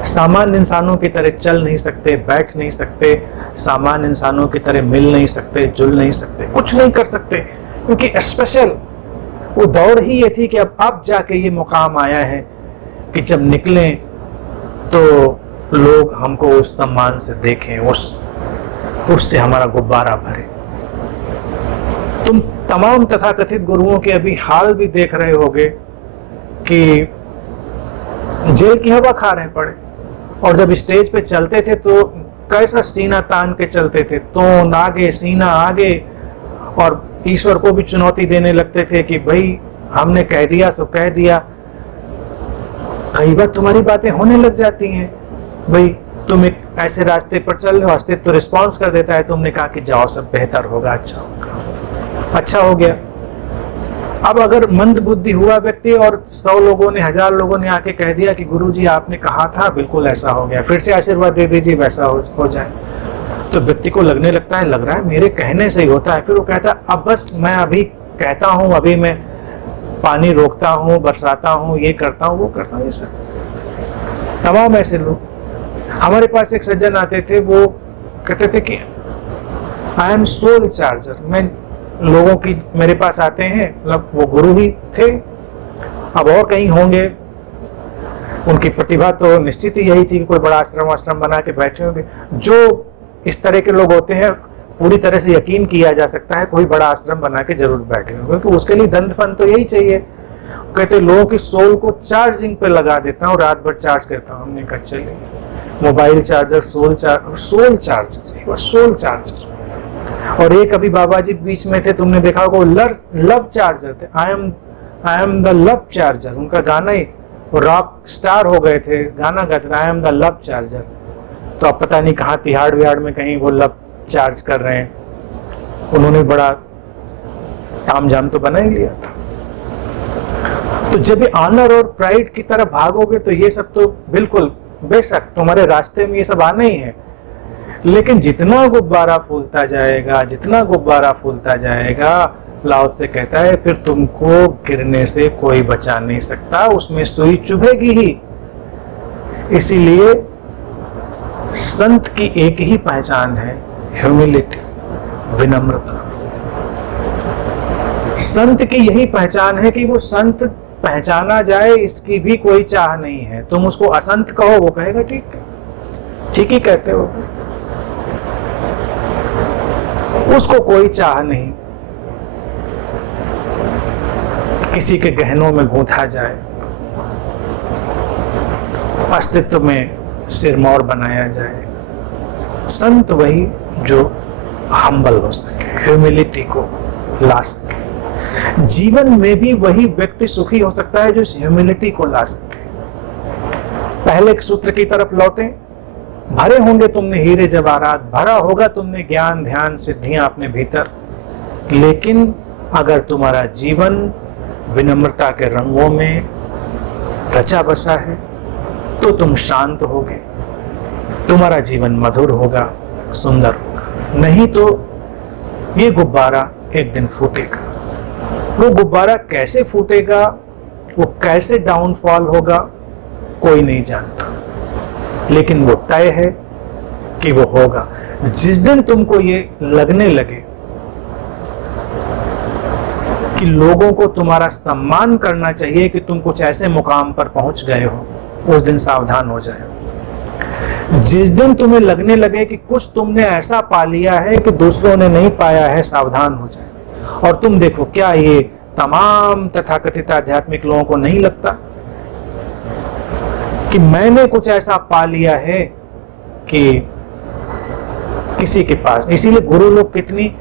सामान्य इंसानों की तरह चल नहीं सकते, बैठ नहीं सकते, सामान्य इंसानों की तरह मिल नहीं सकते, जुल नहीं सकते, कुछ नहीं कर सकते, क्योंकि स्पेशल वो दौड़ ही ये थी कि अब जाके ये मुकाम आया है कि जब निकले तो लोग हमको उस सम्मान से देखें, उससे हमारा गुब्बारा भरे। तुम तमाम तथाकथित गुरुओं के अभी हाल भी देख रहे होगे कि जेल की हवा खा रहे पड़े, और जब स्टेज पे चलते थे तो कैसा सीना तान के चलते थे, तो आगे सीना आगे, और ईश्वर को भी चुनौती देने लगते थे कि भाई हमने कह दिया सो कह दिया। कई बार तुम्हारी बातें होने लग जाती हैं, भाई तुम एक ऐसे रास्ते पर चल रहे हो, अस्तित्व तो रिस्पॉन्स कर देता है, तुमने कहा कि जाओ सब बेहतर होगा, अच्छा होगा, अच्छा हो गया। अब अगर मंद बुद्धि हुआ व्यक्ति और 100 लोगों ने 1000 लोगों ने आके कह दिया कि गुरुजी आपने कहा था बिल्कुल ऐसा हो गया, फिर से आशीर्वाद दे दीजिए वैसा हो जाए, तो व्यक्ति को लगने लगता है लग रहा है मेरे कहने से ही होता है। फिर वो कहता है अब बस मैं अभी कहता हूँ, अभी मैं पानी रोकता हूँ, बरसाता हूँ, ये करता हूँ, वो करता हूँ। ये सब तमाम ऐसे लोग। हमारे पास एक सज्जन आते थे, वो कहते थे कि आई एम सोल चार्जर, मैं लोगों की मेरे पास आते हैं, मतलब वो गुरु ही थे, अब और कहीं होंगे, उनकी प्रतिभा तो निश्चित ही यही थी कि कोई बड़ा आश्रम बना के बैठे होंगे। जो इस तरह के लोग होते हैं पूरी तरह से यकीन किया जा सकता है कोई बड़ा आश्रम बना के जरूर बैठे होंगे, क्योंकि उसके लिए धन फन तो यही चाहिए। कहते लोगों की सोल को चार्जिंग पे लगा देता हूँ, रात भर चार्ज करता हूँ। हमने कहा चलिए मोबाइल चार्जर, सोल चार्जर। और एक अभी बाबा जी बीच में थे, तुमने देखा होगा, लव चार्जर थे। I am the love charger, उनका गाना ही, वो रॉक स्टार हो गए थे, गाना गाते थे I am the love charger. तो अब पता नहीं कहाँ तिहाड़ विहाड़ में कहीं वो लव चार्ज कर रहे हैं। उन्होंने बड़ा तामझाम तो बना ही लिया था। तो जब ये ऑनर और प्राइड की तरफ भागोगे तो ये सब तो बिल्कुल बेशक तुम्हारे रास्ते में ये सब आना ही है, लेकिन जितना गुब्बारा फूलता जाएगा, जितना गुब्बारा फूलता जाएगा, लाओ से कहता है फिर तुमको गिरने से कोई बचा नहीं सकता, उसमें सुई चुभेगी ही। इसीलिए संत की एक ही पहचान है, ह्यूमिलिटी, विनम्रता। संत की यही पहचान है कि वो संत पहचाना जाए इसकी भी कोई चाह नहीं है। तुम उसको असंत कहो, वो कहेगा ठीक ही कहते हो, उसको कोई चाह नहीं किसी के गहनों में गूंथा जाए, अस्तित्व में सिरमौर बनाया जाए। संत वही जो हम्बल हो सके, ह्यूमिलिटी को ला सके। जीवन में भी वही व्यक्ति सुखी हो सकता है जो इस ह्यूमिलिटी को ला सके। पहले के सूत्र की तरफ लौटे, भरे होंगे तुमने हीरे जवाहरात, भरा होगा तुमने ज्ञान ध्यान सिद्धियां अपने भीतर, लेकिन अगर तुम्हारा जीवन विनम्रता के रंगों में रचा बसा है तो तुम शांत होगे, तुम्हारा जीवन मधुर होगा, सुंदर होगा। नहीं तो ये गुब्बारा एक दिन फूटेगा। वो गुब्बारा कैसे फूटेगा, वो कैसे डाउनफॉल होगा, कोई नहीं जानता, लेकिन वो तय है कि वो होगा। जिस दिन तुमको ये लगने लगे कि लोगों को तुम्हारा सम्मान करना चाहिए कि तुम कुछ ऐसे मुकाम पर पहुंच गए हो, उस दिन सावधान हो जाए। जिस दिन तुम्हें लगने लगे कि कुछ तुमने ऐसा पा लिया है कि दूसरों ने नहीं पाया है, सावधान हो जाए। और तुम देखो, क्या ये तमाम तथाकथित आध्यात्मिक लोगों को नहीं लगता कि मैंने कुछ ऐसा पा लिया है कि किसी के पास। इसीलिए गुरु लोग कितनी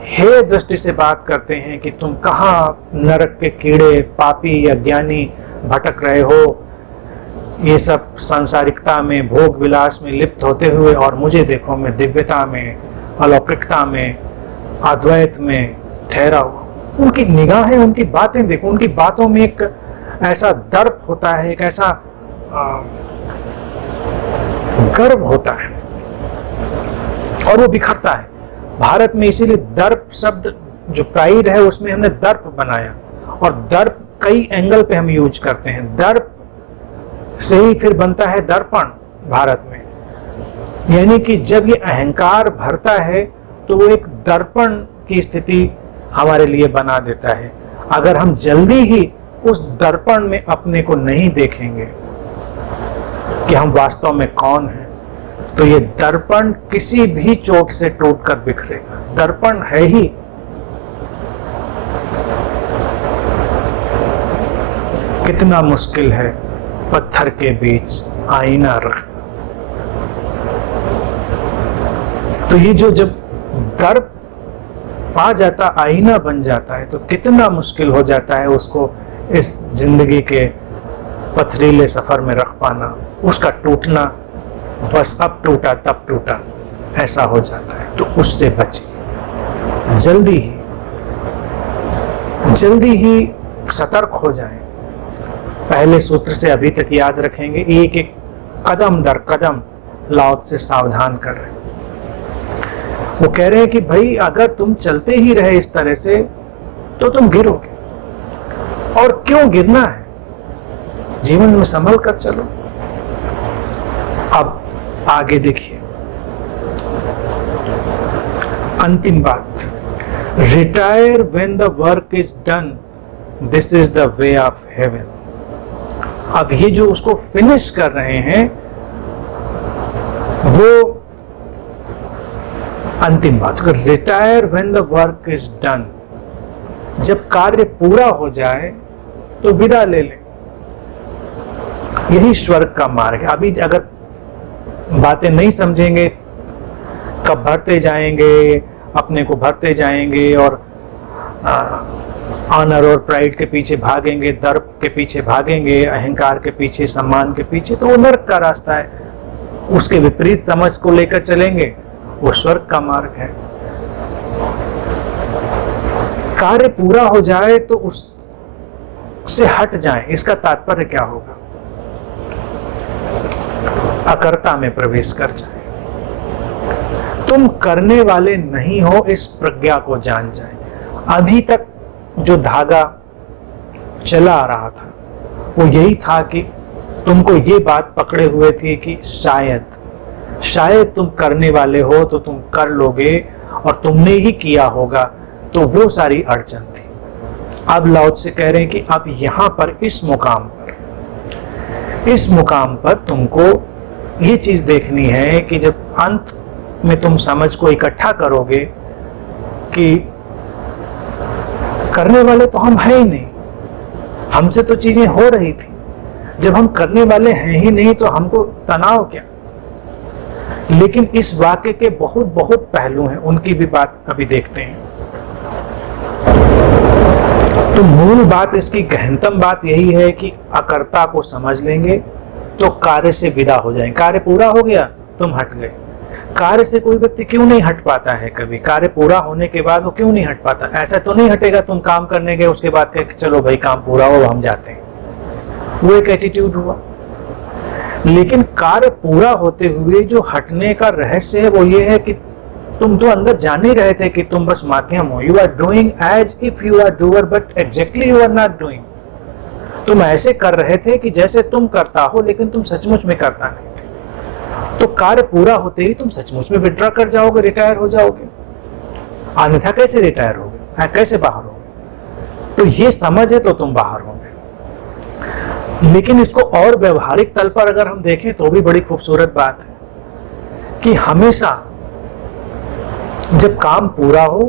हे दृष्टि से बात करते हैं कि तुम कहाँ नरक के कीड़े, पापी या ज्ञानी भटक रहे हो, ये सब सांसारिकता में, भोग विलास में लिप्त होते हुए, और मुझे देखो मैं दिव्यता में, अलौकिकता में, अद्वैत में ठहरा हुआ। उनकी निगाहें, उनकी बातें देखो, उनकी बातों में एक ऐसा दर्प होता है, एक ऐसा गर्व होता है, और वो बिखरता है। भारत में इसीलिए दर्प शब्द, जो प्राइड है, उसमें हमने दर्प बनाया, और दर्प कई एंगल पे हम यूज करते हैं। दर्प से ही फिर बनता है दर्पण भारत में, यानी कि जब ये अहंकार भरता है तो वो एक दर्पण की स्थिति हमारे लिए बना देता है। अगर हम जल्दी ही उस दर्पण में अपने को नहीं देखेंगे कि हम वास्तव में कौन हैं, तो ये दर्पण किसी भी चोट से टूटकर बिखरेगा। दर्पण है ही कितना मुश्किल है पत्थर के बीच आईना रखना। तो ये जो जब दर्प आ जाता, आईना बन जाता है, तो कितना मुश्किल हो जाता है उसको इस जिंदगी के पथरीले सफर में रख पाना। उसका टूटना, बस अब टूटा तब टूटा, ऐसा हो जाता है। तो उससे बचे, जल्दी ही सतर्क हो जाएं। पहले सूत्र से अभी तक याद रखेंगे, एक एक कदम दर कदम लाओ से सावधान कर रहे हैं। वो कह रहे हैं कि भाई अगर तुम चलते ही रहे इस तरह से तो तुम गिरोगे, और क्यों गिरना है, जीवन में संभल कर चलो। अब आगे देखिए, अंतिम बात, retire when the work is done, this is the way of haven. अब ये जो उसको फिनिश कर रहे हैं वो अंतिम बात, retire when the work is done, जब कार्य पूरा हो जाए तो विदा ले लें। यही स्वर्ग का मार्ग है। अभी अगर बातें नहीं समझेंगे, कब भरते जाएंगे, अपने को भरते जाएंगे और ऑनर और प्राइड के पीछे भागेंगे, दर्प के पीछे भागेंगे, अहंकार के पीछे, सम्मान के पीछे, तो वो नर्क का रास्ता है। उसके विपरीत समझ को लेकर चलेंगे, वो स्वर्ग का मार्ग है। कार्य पूरा हो जाए तो उससे हट जाएं, इसका तात्पर्य क्या होगा? अकर्ता में प्रवेश कर जाए। तुम करने वाले नहीं हो, इस प्रज्ञा को जान जाए। अभी तक जो धागा चला आ रहा था वो यही था कि तुमको ये बात पकड़े हुए थी कि शायद तुम करने वाले हो तो तुम कर लोगे और तुमने ही किया होगा, तो वो सारी अड़चन थी। अब लाओ से कह रहे हैं कि अब यहां पर इस मुकाम पर तुमको ये चीज देखनी है कि जब अंत में तुम समझ को इकट्ठा करोगे कि करने वाले तो हम है ही नहीं, हमसे तो चीजें हो रही थी, जब हम करने वाले हैं ही नहीं तो हमको तनाव क्या। लेकिन इस वाक्य के बहुत बहुत पहलू हैं, उनकी भी बात अभी देखते हैं। तो मूल बात, इसकी गहनतम बात यही है कि अकर्ता को समझ लेंगे तो कार्य से विदा हो जाएंगे। कार्य पूरा हो गया, तुम हट गए। कार्य से कोई व्यक्ति क्यों नहीं हट पाता है? कभी कार्य पूरा होने के बाद वो क्यों नहीं हट पाता? ऐसा तो नहीं हटेगा तुम काम करने गए उसके बाद कह चलो भाई काम पूरा हो हम जाते हैं, वो एक एटीट्यूड हुआ। लेकिन कार्य पूरा होते हुए जो हटने का रहस्य है वो ये है कि तुम तो अंदर जान ही रहे थे कि तुम बस माध्यम हो। You are doing as if you are doer but exactly you are not doing. तुम ऐसे कर रहे थे कि जैसे तुम करता हो, लेकिन तुम सचमुच में करता नहीं थे। तो कार्य पूरा होते ही तुम सचमुच में विड्रॉ कर जाओगे, रिटायर हो जाओगे। अन्यथा कैसे रिटायर होगे, कैसे बाहर होगे? तो ये समझ है तो तुम बाहर होगे। लेकिन इसको और व्यवहारिक तल पर अगर हम देखें तो भी बड़ी खूबसूरत बात है कि हमेशा जब काम पूरा हो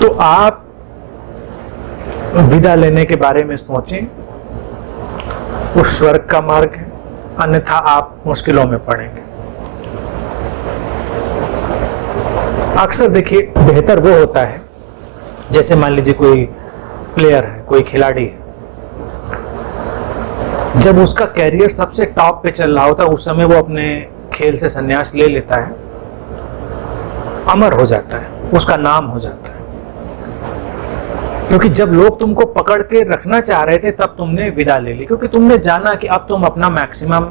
तो आप विदा लेने के बारे में सोचें, वो स्वर्ग का मार्ग है, अन्यथा आप मुश्किलों में पड़ेंगे। अक्सर देखिए बेहतर वो होता है, जैसे मान लीजिए कोई प्लेयर है, कोई खिलाड़ी है, जब उसका कैरियर सबसे टॉप पे चल रहा होता है उस समय वो अपने खेल से संन्यास ले लेता है, अमर हो जाता है, उसका नाम हो जाता है। क्योंकि जब लोग तुमको पकड़ के रखना चाह रहे थे तब तुमने विदा ले ली, क्योंकि तुमने जाना कि अब तुम अपना मैक्सिमम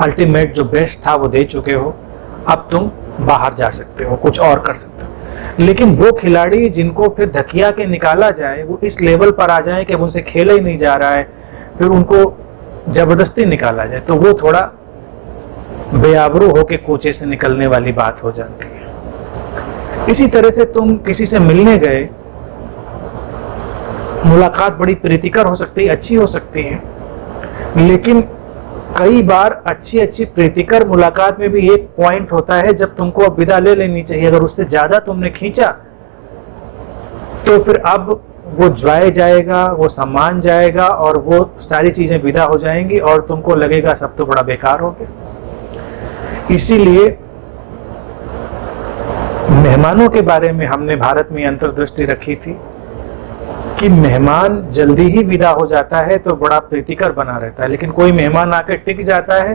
अल्टीमेट जो बेस्ट था वो दे चुके हो, अब तुम बाहर जा सकते हो, कुछ और कर सकते हो। लेकिन वो खिलाड़ी जिनको फिर धकिया के निकाला जाए, वो इस लेवल पर आ जाए कि अब उनसे खेला ही नहीं जा रहा है, फिर उनको जबरदस्ती निकाला जाए, तो वो थोड़ा बेआबरू होके कोचे से निकलने वाली बात हो जाती है। इसी तरह से तुम किसी से मिलने गए, मुलाकात बड़ी प्रीतिकर हो सकती है, अच्छी हो सकती है, लेकिन कई बार अच्छी अच्छी प्रीतिकर मुलाकात में भी एक पॉइंट होता है जब तुमको अब विदा ले लेनी चाहिए। अगर उससे ज्यादा तुमने खींचा तो फिर अब वो ज्वाय जाएगा, वो सम्मान जाएगा और वो सारी चीजें विदा हो जाएंगी और तुमको लगेगा सब तो बड़ा बेकार हो गया। इसीलिए मेहमानों के बारे में हमने भारत में अंतर्दृष्टि रखी थी कि मेहमान जल्दी ही विदा हो जाता है तो बड़ा प्रीतिकर बना रहता है, लेकिन कोई मेहमान आकर टिक जाता है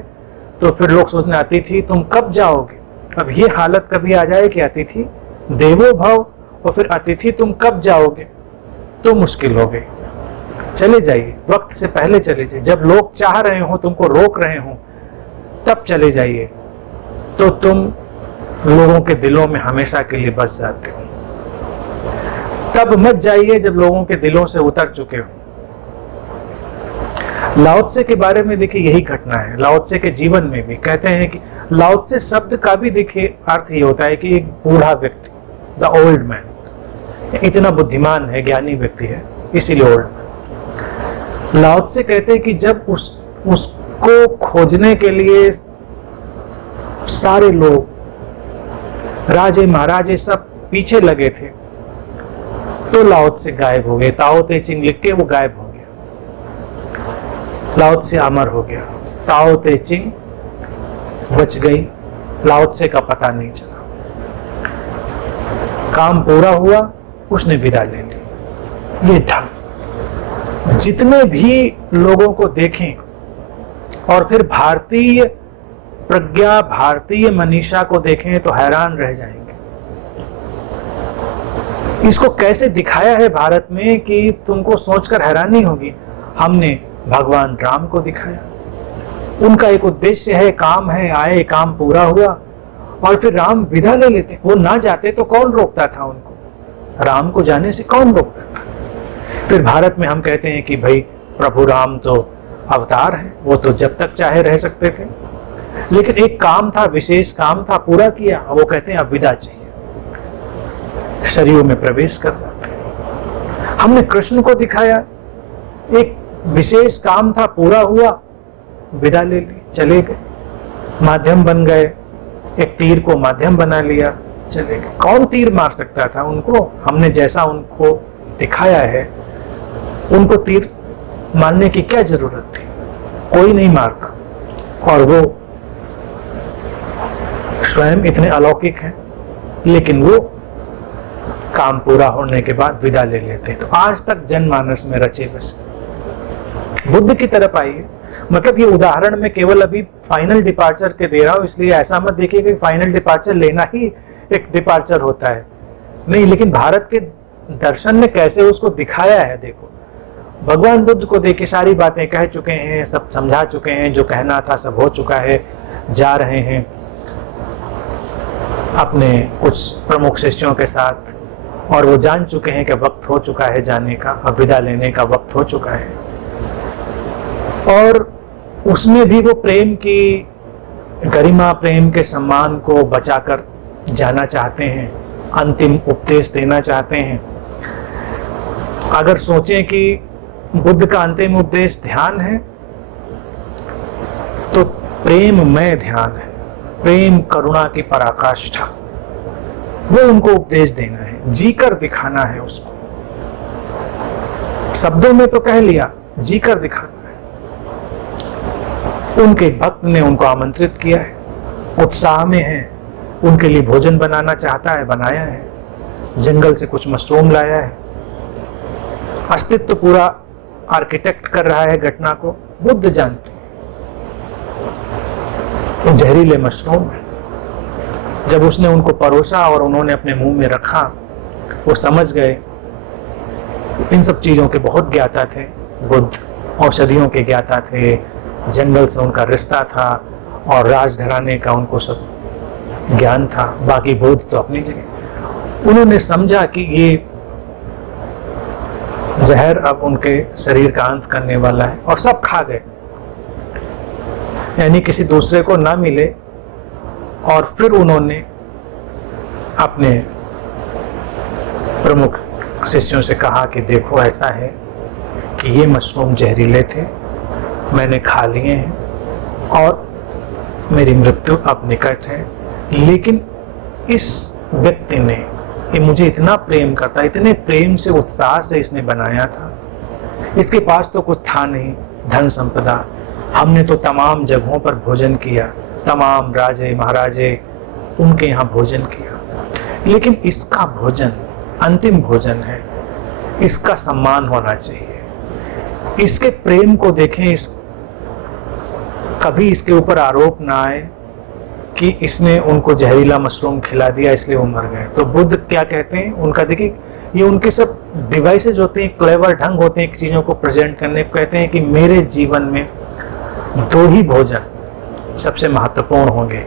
तो फिर लोग सोचने, अतिथि तुम कब जाओगे। अब ये हालत कभी आ जाए कि अतिथि देवो भव और फिर अतिथि तुम कब जाओगे, तो मुश्किल हो गई। चले जाइए, वक्त से पहले चले जाइए। जब लोग चाह रहे हो, तुमको रोक रहे हो, तब चले जाइए, तो तुम लोगों के दिलों में हमेशा के लिए बस जाते हो। तब मत जाइए जब लोगों के दिलों से उतर चुके हो। लाओ त्से के बारे में देखिए यही घटना है। लाओ त्से के जीवन में भी कहते हैं कि लाओ त्से शब्द का भी देखिए अर्थ ये होता है कि एक बूढ़ा व्यक्ति, द ओल्ड मैन, इतना बुद्धिमान है, ज्ञानी व्यक्ति है, इसीलिए ओल्ड मैन। लाओ त्से कहते हैं कि जब उसको खोजने के लिए सारे लोग, राजे महाराजे सब पीछे लगे थे, तो लाओ त्से गायब हो गए। ताओ ते चिंग लिख के वो गायब हो गया, लाओ त्से अमर हो गया, ताओ ते चिंग बच गई, लाओ त्से का पता नहीं चला। काम पूरा हुआ, उसने विदा ले ली। ये ढंग जितने भी लोगों को देखें और फिर भारतीय प्रज्ञा, भारतीय मनीषा को देखें तो हैरान रह जाएंगे। इसको कैसे दिखाया है भारत में कि तुमको सोचकर हैरानी होगी। हमने भगवान राम को दिखाया, उनका एक उद्देश्य है, काम है, आए, काम पूरा हुआ और फिर राम विदा ले लेते। वो ना जाते तो कौन रोकता था उनको, राम को जाने से कौन रोकता था। फिर भारत में हम कहते हैं कि भाई प्रभु राम तो अवतार है, वो तो जब तक चाहे रह सकते थे, लेकिन एक काम था, विशेष काम था, पूरा किया, वो कहते हैं अब विदा चाहिए, शरीर में प्रवेश कर जाते हैं। हमने कृष्ण को दिखाया, एक विशेष काम था, पूरा हुआ, विदा ले ली, चले गए, माध्यम बन गए, एक तीर को माध्यम बना लिया, चले गए। कौन तीर मार सकता था उनको? हमने जैसा उनको दिखाया है, उनको तीर मारने की क्या जरूरत थी, कोई नहीं मारता। और वो स्वयं इतने अलौकिक हैं, लेकिन वो काम पूरा होने के बाद विदा ले लेते। तो आज तक जनमानस में रचे बसे। बुद्ध की तरफ आइए, मतलब ये उदाहरण मैं केवल अभी फाइनल डिपार्चर के दे रहा हूं, इसलिए ऐसा मत देखिए कि फाइनल डिपार्चर लेना ही एक डिपार्चर होता है, नहीं। लेकिन भारत के दर्शन ने कैसे उसको दिखाया है, देखो। भगवान बुद्ध को देखिए, सारी बातें कह चुके हैं, सब समझा चुके हैं, जो कहना था सब हो चुका है, जा रहे हैं अपने कुछ प्रमुख शिष्यों के साथ, और वो जान चुके हैं कि वक्त हो चुका है जाने का, अब विदा लेने का वक्त हो चुका है। और उसमें भी वो प्रेम की गरिमा, प्रेम के सम्मान को बचाकर जाना चाहते हैं, अंतिम उपदेश देना चाहते हैं। अगर सोचें कि बुद्ध का अंतिम उपदेश ध्यान है, तो प्रेममय ध्यान है, प्रेम करुणा की पराकाष्ठा, वो उनको उपदेश देना है, जीकर दिखाना है उसको। शब्दों में तो कह लिया, जीकर दिखाना है। उनके भक्त ने उनको आमंत्रित किया है, उत्साह में है, उनके लिए भोजन बनाना चाहता है, बनाया है, जंगल से कुछ मशरूम लाया है, अस्तित्व पूरा आर्किटेक्ट कर रहा है घटना को। बुद्ध जानते हैं वो जहरीले मशरूम है। जब उसने उनको परोसा और उन्होंने अपने मुंह में रखा, वो समझ गए। इन सब चीजों के बहुत ज्ञाता थे बुद्ध, औषधियों के ज्ञाता थे, जंगल से उनका रिश्ता था और राजघराने का उनको सब ज्ञान था। बाकी बोध तो अपनी जगह। उन्होंने समझा कि ये जहर अब उनके शरीर का अंत करने वाला है, और सब खा गए, यानी किसी दूसरे को ना मिले। और फिर उन्होंने अपने प्रमुख शिष्यों से कहा कि देखो, ऐसा है कि ये मशरूम जहरीले थे, मैंने खा लिए हैं और मेरी मृत्यु अब निकट है। लेकिन इस व्यक्ति ने, ये मुझे इतना प्रेम करता, इतने प्रेम से उत्साह से इसने बनाया था। इसके पास तो कुछ था नहीं, धन संपदा। हमने तो तमाम जगहों पर भोजन किया, तमाम राजे महाराजे उनके यहाँ भोजन किया, लेकिन इसका भोजन अंतिम भोजन है, इसका सम्मान होना चाहिए। इसके प्रेम को देखें, इस कभी इसके ऊपर आरोप ना आए कि इसने उनको जहरीला मशरूम खिला दिया इसलिए वो मर गए। तो बुद्ध क्या कहते हैं, उनका देखिए, ये उनके सब डिवाइसेज होते हैं, क्लेवर ढंग होते हैं चीज़ों को प्रेजेंट करने। कहते हैं कि मेरे जीवन में दो ही भोजन सबसे महत्वपूर्ण होंगे।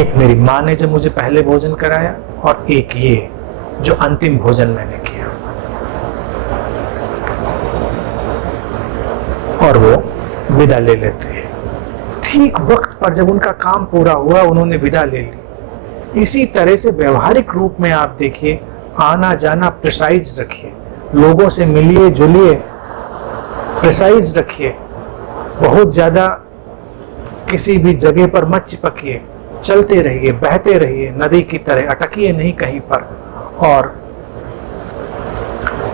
एक मेरी माँ ने जब मुझे पहले भोजन कराया, और एक ये जो अंतिम भोजन मैंने किया। और वो विदा ले लेते हैं। ठीक वक्त पर जब उनका काम पूरा हुआ, उन्होंने विदा ले ली। इसी तरह से व्यवहारिक रूप में आप देखिए, आना जाना प्रिसाइज रखिए, लोगों से मिलिए जुलिए, प्रिसाइज रखिए, बहुत ज्यादा किसी भी जगह पर मत चिपकिए, चलते रहिए, बहते रहिए, नदी की तरह अटकिए नहीं कहीं पर, और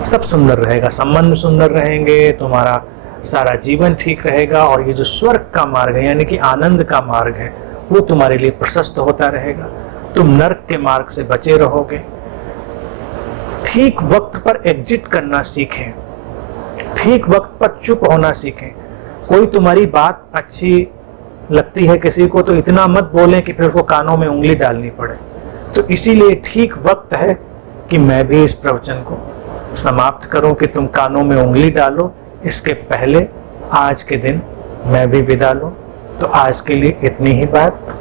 सब सुंदर रहेगा, संबंध सुंदर रहेंगे, तुम्हारा सारा जीवन ठीक रहेगा। और ये जो स्वर्ग का मार्ग है, यानी कि आनंद का मार्ग है, वो तुम्हारे लिए प्रशस्त होता रहेगा। तुम नर्क के मार्ग से बचे रहोगे। ठीक वक्त पर एग्जिट करना सीखें, ठीक वक्त पर चुप होना सीखें। कोई तुम्हारी बात अच्छी लगती है किसी को, तो इतना मत बोलें कि फिर उसको कानों में उंगली डालनी पड़े। तो इसीलिए ठीक वक्त है कि मैं भी इस प्रवचन को समाप्त करूं कि तुम कानों में उंगली डालो। इसके पहले आज के दिन मैं भी विदा लूं। तो आज के लिए इतनी ही बात।